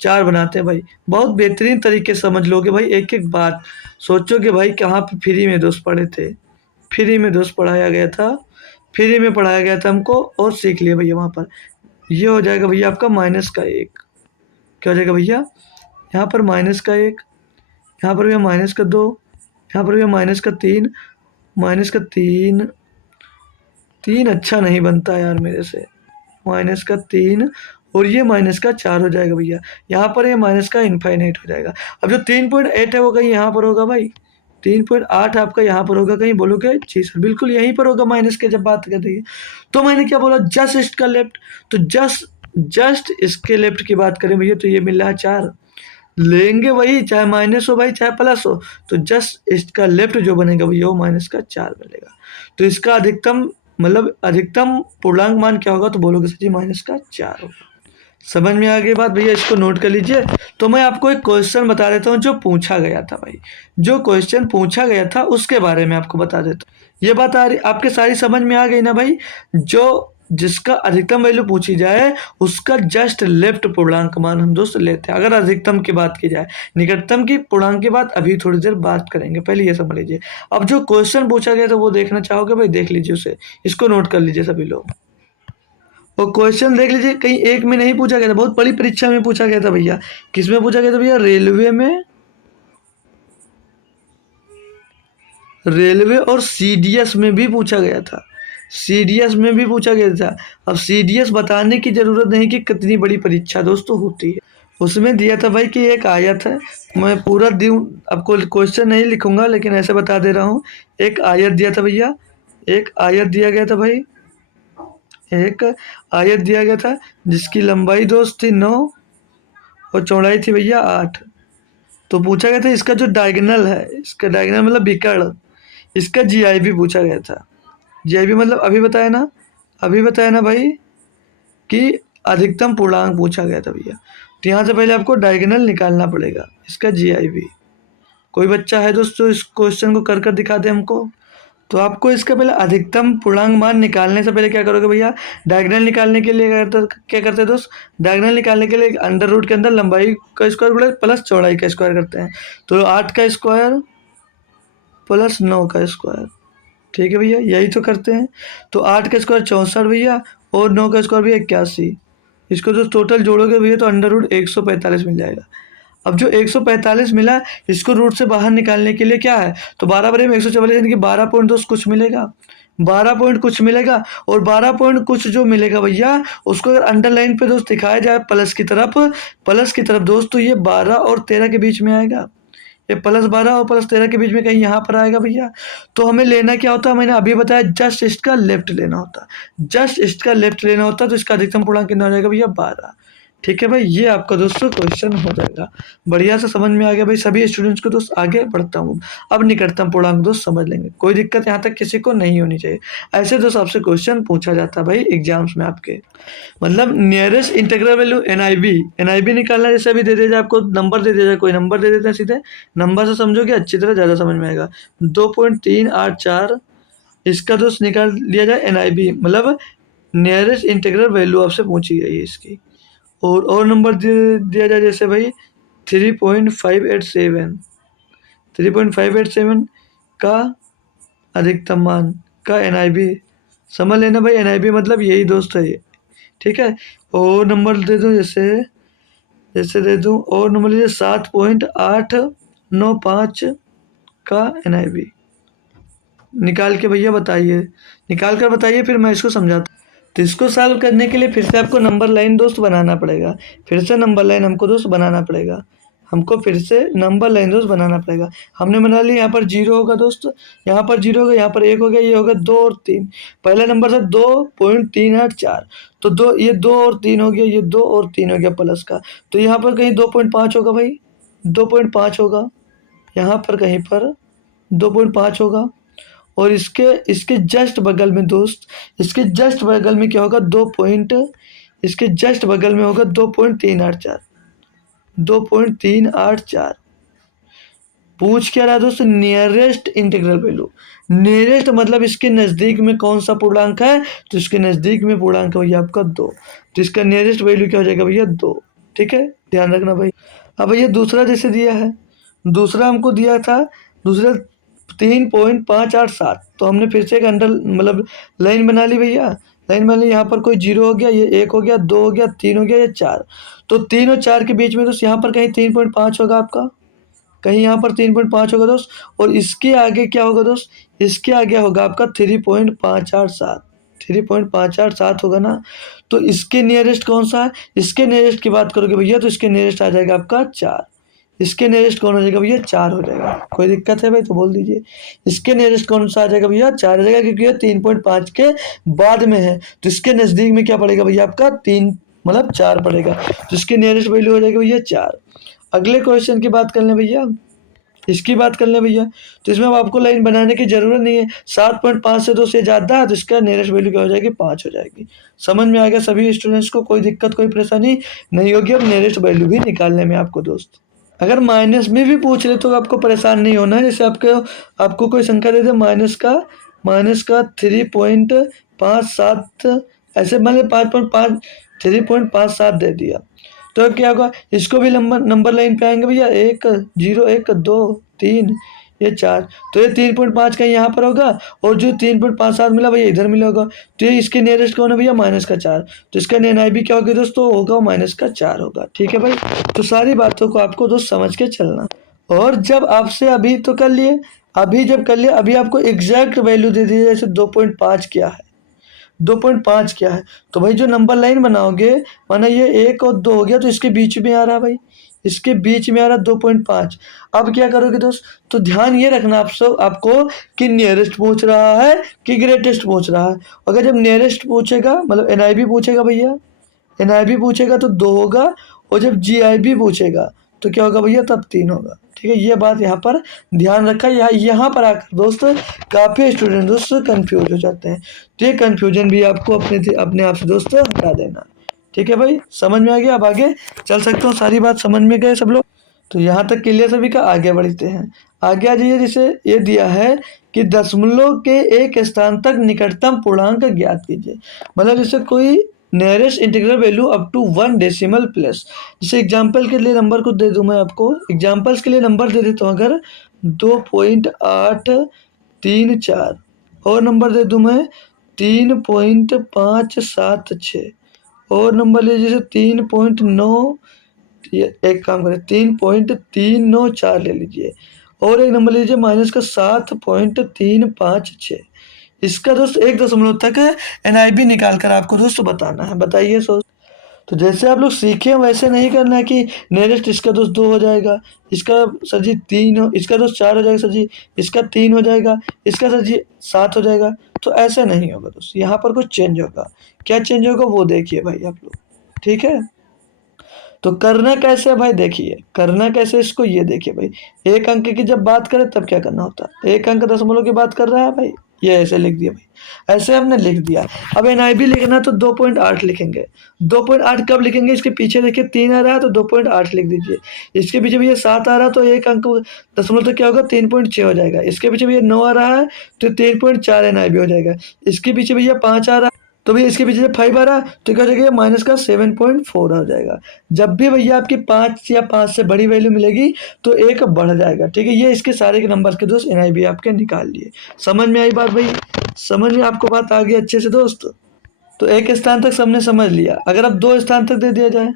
4 बनाते हैं भाई, बहुत बेहतरीन तरीके से समझ लोगे भाई, एक एक बात सोचो कि भाई कहाँ पे फ्री में दोस्त पढ़े थे, फ्री में दोस्त पढ़ाया गया था, फ्री में पढ़ाया गया था हमको, और सीख लिए भैया वहाँ पर। ये हो जाएगा भैया आपका -1, क्या हो जाएगा भैया, यहाँ पर -1, यहाँ पर भैया -2, यहाँ पर भैया -3, -3, 3 अच्छा नहीं बनता यार मेरे से, -3, और ये -4 हो जाएगा भैया। यहाँ पर ये माइनस का इनफाइनाइट हो जाएगा। अब जो 3.8 है वो कहीं यहाँ पर होगा भाई, 3.8 आपका यहाँ पर होगा कहीं, बोलोगे जी सर बिल्कुल यहीं पर होगा माइनस के, जब बात कर रही है। तो मैंने क्या बोला, जस्ट इसका लेफ्ट। तो जस्ट इसके लेफ्ट की बात करें भैया, तो ये मिल रहा है 4, लेंगे वही, चाहे माइनस हो भाई चाहे प्लस हो। तो जस्ट इसका लेफ्ट जो बनेगा भैया वो -4 बनेगा। तो इसका अधिकतम मतलब अधिकतम पूर्णांक मान क्या होगा, तो बोलोगे सर जी -4 होगा। समझ में आ गई बात भैया, इसको नोट कर लीजिए। तो मैं आपको एक क्वेश्चन बता देता हूँ जो पूछा गया था भाई, जो क्वेश्चन पूछा गया था उसके बारे में आपको बता देता हूँ। ये बात आ रही आपके सारी समझ में आ गई ना भाई। जो जिसका अधिकतम वैल्यू पूछी जाए, उसका जस्ट लेफ्ट पूर्णांक मान हम दोस्त लेते हैं, अगर अधिकतम की बात की जाए। निकटतम की पूर्णांक की बात अभी थोड़ी देर बात करेंगे, पहले ये समझ लीजिए। अब जो क्वेश्चन पूछा गया था वो देखना चाहोगे भाई, देख लीजिए उसे, इसको नोट कर लीजिए सभी लोग। और क्वेश्चन देख लीजिए, कहीं एक में नहीं पूछा गया था, बहुत बड़ी परीक्षा में पूछा गया था भैया। किस में पूछा गया था भैया, रेलवे में, रेलवे और CDS में भी पूछा गया था। सीडीएस में भी पूछा गया था। अब सीडीएस बताने की ज़रूरत नहीं कि कितनी बड़ी परीक्षा दोस्तों होती है। उसमें दिया था भाई कि एक आयत है, मैं पूरा दूँ आपको क्वेश्चन नहीं लिखूंगा लेकिन ऐसे बता दे रहा हूँ। एक आयत दिया था भैया, एक आयत दिया गया था भाई, एक आयत दिया गया था जिसकी लंबाई दोस्त थी 9 और चौड़ाई थी भैया 8। तो पूछा गया था इसका जो डायगोनल है, इसका डायगोनल मतलब विकर्ण, इसका जीआईबी पूछा गया था। जीआईबी मतलब अभी बताया ना भाई कि अधिकतम पूर्णांक पूछा गया था भैया। तो यहाँ से पहले आपको डायगोनल निकालना पड़ेगा इसका जीआईबी। कोई बच्चा है दोस्तों इस क्वेश्चन को कर कर दिखा दे हमको। तो आपको इसका पहले अधिकतम पूर्णांक मान निकालने से पहले क्या करोगे भैया, डायगोनल निकालने के लिए क्या करते हैं दोस्त, डायगोनल निकालने के लिए अंडर रूट के अंदर लंबाई का स्क्वायर प्लस चौड़ाई का स्क्वायर करते हैं। तो 8 का स्क्वायर प्लस 9 का स्क्वायर, ठीक है भैया, यही तो करते हैं। तो 8 का स्क्वायर 64 भैया और 9 का स्क्वायर भैया 81। इसको जो टोटल जोड़ोगे भैया तो अंडर रूट 145 मिल जाएगा। अब जो 145 मिला इसको रूट से बाहर निकालने के लिए क्या है, तो 12 बटे में 144 यानी कि 12 पॉइंट दोस्त कुछ मिलेगा, 12 पॉइंट कुछ मिलेगा। और 12 पॉइंट कुछ जो मिलेगा भैया उसको अगर अंडरलाइन पे दोस्त दिखाया जाए प्लस की तरफ दोस्त, तो ये 12 और 13 के बीच में आएगा। ये प्लस 12 और प्लस 13 के बीच में कहीं यहाँ पर आएगा भैया। तो हमें लेना क्या होता है, मैंने अभी बताया जस्ट इसका लेफ्ट लेना होता, जस्ट इसका लेफ्ट लेना होता। तो इसका अधिकतम पूर्णांक कितना हो जाएगा भैया 12। ठीक है भाई, ये आपका दोस्तों क्वेश्चन हो जाएगा। बढ़िया से समझ में आ गया भाई सभी स्टूडेंट्स को दोस्त। आगे बढ़ता हूँ, अब निकटतम पूर्णांक दोस्त समझ लेंगे, कोई दिक्कत यहाँ तक किसी को नहीं होनी चाहिए। ऐसे दोस्त आपसे क्वेश्चन पूछा जाता है भाई एग्जाम्स में आपके, मतलब नियरेस्ट इंटीग्रल वैल्यू एनआईबी निकालना। जैसे अभी दे दिया जाए आपको नंबर दे दिया जाए, कोई नंबर दे देते हैं सीधे, नंबर से समझोगे अच्छी तरह ज़्यादा समझ में आएगा। 2.384 इसका दोस्त निकाल लिया जाए एनआईबी, मतलब नियरेस्ट इंटीग्रल वैल्यू आपसे पूछी गई है इसकी। और नंबर दिया जाए जैसे भाई 3.587 का अधिकतम मान का एनआईबी, समझ लेना भाई एनआईबी मतलब यही दोस्त है ये, ठीक है। और नंबर दे दूँ जैसे दे दूँ और नंबर लीजिए 7.895 का एनआईबी। निकाल के भैया बताइए, निकाल कर बताइए फिर मैं इसको समझाता हूँ। तो इसको सॉल्व करने के लिए फिर से आपको नंबर लाइन दोस्त बनाना पड़ेगा, फिर से नंबर लाइन हमको दोस्त बनाना पड़ेगा, हमको फिर से नंबर लाइन दोस्त बनाना पड़ेगा। हमने बना लिया, यहाँ पर 0 होगा दोस्त, यहाँ पर 0 होगा, यहाँ पर 1 हो गया, ये होगा 2 और 3। पहला नंबर था 2.384, तो 2 ये 2 और 3 हो गया, ये 2 और 3 हो गया प्लस का। तो यहाँ पर कहीं 2.5 होगा भाई, 2.5 होगा, यहाँ पर कहीं पर 2.5 होगा। और इसके जस्ट बगल में दोस्त, इसके जस्ट बगल में क्या होगा, इसके जस्ट बगल में होगा 2.384, 2.384। पूछ क्या रहा है दोस्त, नियरेस्ट इंटीग्रल वैल्यू। नियरेस्ट मतलब इसके नज़दीक में कौन सा पूर्णांक है, तो इसके नज़दीक में पूर्णांक है भैया आपका 2। तो इसका नियरेस्ट वैल्यू क्या हो जाएगा भैया 2, ठीक है, ध्यान रखना भाई। अब भैया दूसरा जैसे दिया है, दूसरा हमको दिया था, दूसरा 3.587, तो हमने फिर से एक अंडर मतलब लाइन बना ली भैया, लाइन बना ली। यहाँ पर कोई 0 हो गया, ये 1 हो गया, 2 हो गया, 3 हो गया, ये 4। तो 3 और 4 के बीच में दोस्त यहाँ पर कहीं 3.5 होगा आपका, कहीं यहाँ पर 3.5 होगा दोस्त। और इसके आगे क्या होगा दोस्त, इसके आगे होगा आपका 3.587, 3.587 होगा ना। तो इसके नियरेस्ट कौन सा है, इसके नियरेस्ट की बात करोगे भैया तो इसके नियरेस्ट आ जाएगा आपका 4। इसके नियरेस्ट कौन हो जाएगा भैया 4 हो जाएगा। कोई दिक्कत है भाई तो बोल दीजिए। इसके नियरेस्ट कौन सा आ जाएगा भैया 4 आ जाएगा, क्योंकि ये 3.5 के बाद में है। तो इसके नज़दीक में क्या पड़ेगा भैया आपका 3 मतलब 4 पड़ेगा। तो इसके नियरेस्ट वैल्यू हो जाएगा भैया 4। अगले क्वेश्चन की बात कर लें भैया, इसकी बात कर लें भैया, तो इसमें अब आपको लाइन बनाने की ज़रूरत नहीं है। 7.5 से 2 से ज़्यादा है तो इसका नियरेस्ट वैल्यू क्या हो जाएगी 5 हो जाएगी। समझ में आ गया सभी स्टूडेंट्स को, कोई दिक्कत कोई परेशानी नहीं होगी अब नियरेस्ट वैल्यू भी निकालने में आपको दोस्त। अगर माइनस में भी पूछ ले तो आपको परेशान नहीं होना है। जैसे आपको कोई संख्या दे दे माइनस का 3.57, ऐसे मान लीजिए 5.5 3.57 दे दिया, तो अब क्या होगा, इसको भी नंबर लाइन पे आएंगे भैया 1 0 1 2 3 ये 4। तो ये 3.5 का यहाँ पर होगा और जो 3.57 मिला भैया इधर मिला होगा। तो ये इसके नियरेस्ट कौन है भैया -4। तो इसका एनआईबी क्या होगी दोस्तों, होगा -4 होगा। ठीक है भाई, तो सारी बातों को आपको दोस्त समझ के चलना। और जब आपसे अभी आपको एग्जैक्ट वैल्यू दे दी, जैसे 2.5 क्या है, 2.5 क्या है, तो भाई जो नंबर लाइन बनाओगे, माना ये 1 और 2 हो गया, तो इसके बीच में आ रहा है भाई, इसके बीच में आ रहा 2.5। अब क्या करोगे दोस्त, तो ध्यान ये रखना आपको कि नियरेस्ट पूछ रहा है कि ग्रेटेस्ट पूछ रहा है। अगर जब नियरेस्ट पूछेगा मतलब एनआईबी पूछेगा भैया, एनआईबी पूछेगा तो 2 होगा, और जब जीआईबी पूछेगा तो क्या होगा भैया, तब 3 होगा। ठीक है, ये बात यहाँ पर ध्यान रखा। यहाँ पर आकर दोस्त काफ़ी स्टूडेंट दोस्त कंफ्यूज हो जाते हैं, तो ये कंफ्यूजन भी आपको अपने आप से दोस्त हटा देना। ठीक है भाई, समझ में आ गया। अब आगे चल सकते हो, सारी बात समझ में गए सब लोग, तो यहाँ तक क्लियर सभी का। आगे बढ़ते हैं, आगे आ जाइए। जैसे ये दिया है कि दशमलव के एक स्थान तक निकटतम पूर्णांक ज्ञात कीजिए, मतलब जैसे कोई nearest integral value up to 1 decimal plus. जैसे एग्जांपल के लिए नंबर को दे दूं, मैं आपको एग्जांपल्स के लिए नंबर दे देता हूँ। अगर 2.834 और नंबर दे दूं मैं 3.576, और नंबर लीजिए जैसे 3.9, ये एक काम करें 3.394 ले लीजिए, और एक नंबर लीजिए माइनस का 7.356। इसका दोस्त एक दशमलव तक एनआईबी निकाल कर आपको दोस्त बताना है। बताइए सोच, तो जैसे आप लोग सीखे वैसे नहीं करना है कि नियरेस्ट इसका दोस्त 2 हो जाएगा, इसका सर जी 3 हो, इसका दोस्त 4 हो जाएगा सर जी, इसका 3 हो जाएगा, इसका सर जी 7 हो जाएगा। तो ऐसा नहीं होगा दोस्त, यहाँ पर कुछ चेंज होगा। क्या चेंज होगा वो देखिए भाई आप लोग। ठीक है, तो करना कैसे है भाई, देखिए करना कैसे इसको, ये देखिए भाई। एक अंक की जब बात करें तब क्या करना होता है, एक अंक दशमलव की बात कर रहा है भाई, ये ऐसे लिख दिया भाई, ऐसे हमने लिख दिया। अब एनआईबी लिखना है तो 2.8 लिखेंगे। 2.8 कब लिखेंगे, इसके पीछे देखिए 3 आ रहा है तो 2.8 लिख दीजिए। इसके पीछे भी ये 7 आ रहा है तो एक अंक दशमलव तो क्या होगा 3.6 हो जाएगा। इसके पीछे भी ये 9 आ रहा है तो 3.4 एनआईबी हो जाएगा। इसके पीछे भी ये 5 आ रहा है तो भैया इसके पीछे 5 आ रहा है तो क्या हो जाएगा, माइनस का 7.4 हो जाएगा। जब भी भैया आपकी 5 या 5 से बड़ी वैल्यू मिलेगी तो एक बढ़ जाएगा। ठीक है, ये इसके सारे के नंबर के दोस्त एनआईबी आपके निकाल लिए। समझ में आई बात भाई, समझ में आपको बात आ गई अच्छे से दोस्त। तो एक स्थान तक सबने समझ लिया। अगर अब 2 स्थान तक दे दिया जाए,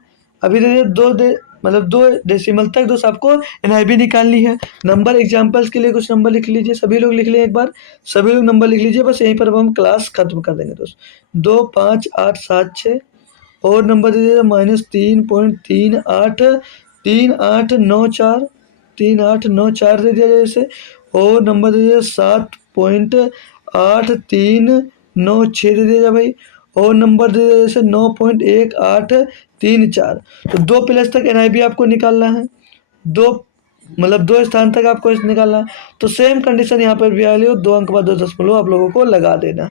अभी दे दिया 2 दे मतलब 2 डेसिमल तक दोस्त आपको एनआईबी निकालनी है। नंबर एग्जांपल्स के लिए कुछ नंबर लिख लीजिए, सभी लोग लिख लें एक बार, सभी लोग नंबर लिख लीजिए। बस यहीं पर अब हम क्लास खत्म कर देंगे दोस्त। 2 5 8 7 6, और नंबर दे दीजिए -3.38 3894, 3894 दे दिया जाए जैसे, और नंबर दे दीजिए 7.8396 दे दिया जाए भाई, और नंबर दे दीजिए जैसे 9.1834। तो 2 प्लस तक एनआईबी आपको निकालना है, 2 मतलब 2 स्थान तक आपको निकालना है। तो सेम कंडीशन यहाँ पर भी आ रही हो, 2 अंक बाद 2 दशमलव आप लोगों को लगा देना।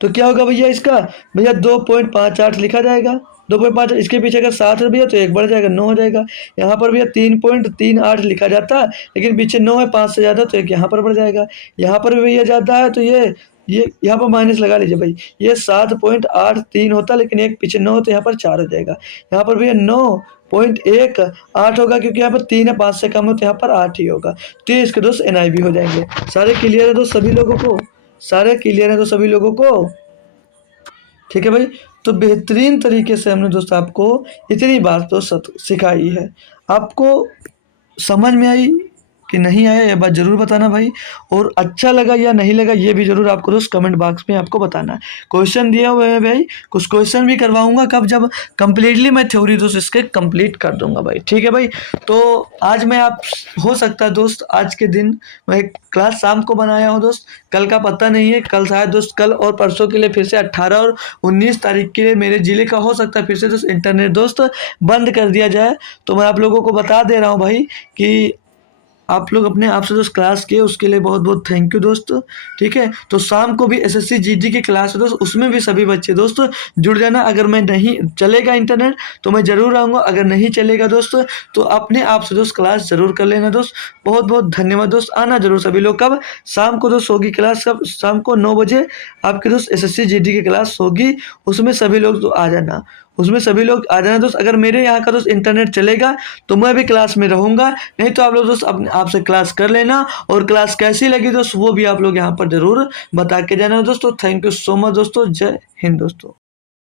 तो क्या होगा भैया इसका, भैया 2.58 लिखा जाएगा। 2.5 इसके पीछे अगर 7 है भैया तो एक बढ़ जाएगा 9 हो जाएगा। यहाँ पर भैया 3.38 लिखा जाता है, लेकिन पीछे 9 है, 5 से ज़्यादा तो एक यहाँ पर बढ़ जाएगा। यहाँ पर भी भैया ज़्यादा है तो ये यहाँ पर माइनस लगा लीजिए भाई, ये 7.83 होता, लेकिन एक पीछे 9 तो यहाँ पर 4 हो जाएगा। यहाँ पर भैया 9.18 होगा, क्योंकि यहाँ पर 3 है, 5 से कम है तो यहाँ पर 8 ही होगा। तो ये इसके दोस्त एनआईबी हो जाएंगे। सारे क्लियर है दोस्त सभी लोगों को, सारे क्लियर है तो सभी लोगों को। ठीक है भाई, तो बेहतरीन तरीके से हमने दोस्त आपको इतनी बात तो सिखाई है। आपको समझ में आई कि नहीं आया, ये बात ज़रूर बताना भाई। और अच्छा लगा या नहीं लगा ये भी ज़रूर आपको दोस्त कमेंट बॉक्स में आपको बताना है। क्वेश्चन दिया हुआ है भाई, कुछ क्वेश्चन भी करवाऊंगा कब, जब कंप्लीटली मैं थ्योरी दोस्त इसके कंप्लीट कर दूंगा भाई। ठीक है भाई, तो आज मैं आप हो सकता है दोस्त आज के दिन मैं क्लास शाम को बनाया हूँ दोस्त, कल का पता नहीं है। कल शायद दोस्त कल और परसों के लिए फिर से 18 और 19 तारीख के लिए मेरे ज़िले का हो सकता है फिर से दोस्त इंटरनेट दोस्त बंद कर दिया जाए। तो मैं आप लोगों को बता दे रहा हूँ भाई कि आप लोग अपने आप से दोस्त क्लास किए, उसके लिए बहुत बहुत थैंक यू दोस्त। ठीक है, तो शाम को भी एसएससी जीडी की क्लास है दोस्त, उसमें भी सभी बच्चे दोस्त जुड़ जाना। अगर मैं नहीं चलेगा इंटरनेट तो मैं ज़रूर आऊँगा, अगर नहीं चलेगा दोस्त तो अपने आप से दोस्त क्लास ज़रूर कर लेना दोस्त। बहुत बहुत धन्यवाद दोस्त, आना जरूर सभी लोग। कब, शाम को दोस्त होगी क्लास, कब, शाम को 9 बजे आपके दोस्त एसएससी जीडी की क्लास होगी, उसमें सभी लोग तो आ जाना, उसमें सभी लोग आ जाना दोस्त। अगर मेरे यहाँ का दोस्त इंटरनेट चलेगा तो मैं भी क्लास में रहूँगा, नहीं तो आप लोग दोस्त अपने आप से क्लास कर लेना। और क्लास कैसी लगी दोस्त वो भी आप लोग यहाँ पर ज़रूर बता के जाना दोस्तों। थैंक यू सो मच दोस्तों, जय हिंद दोस्तों।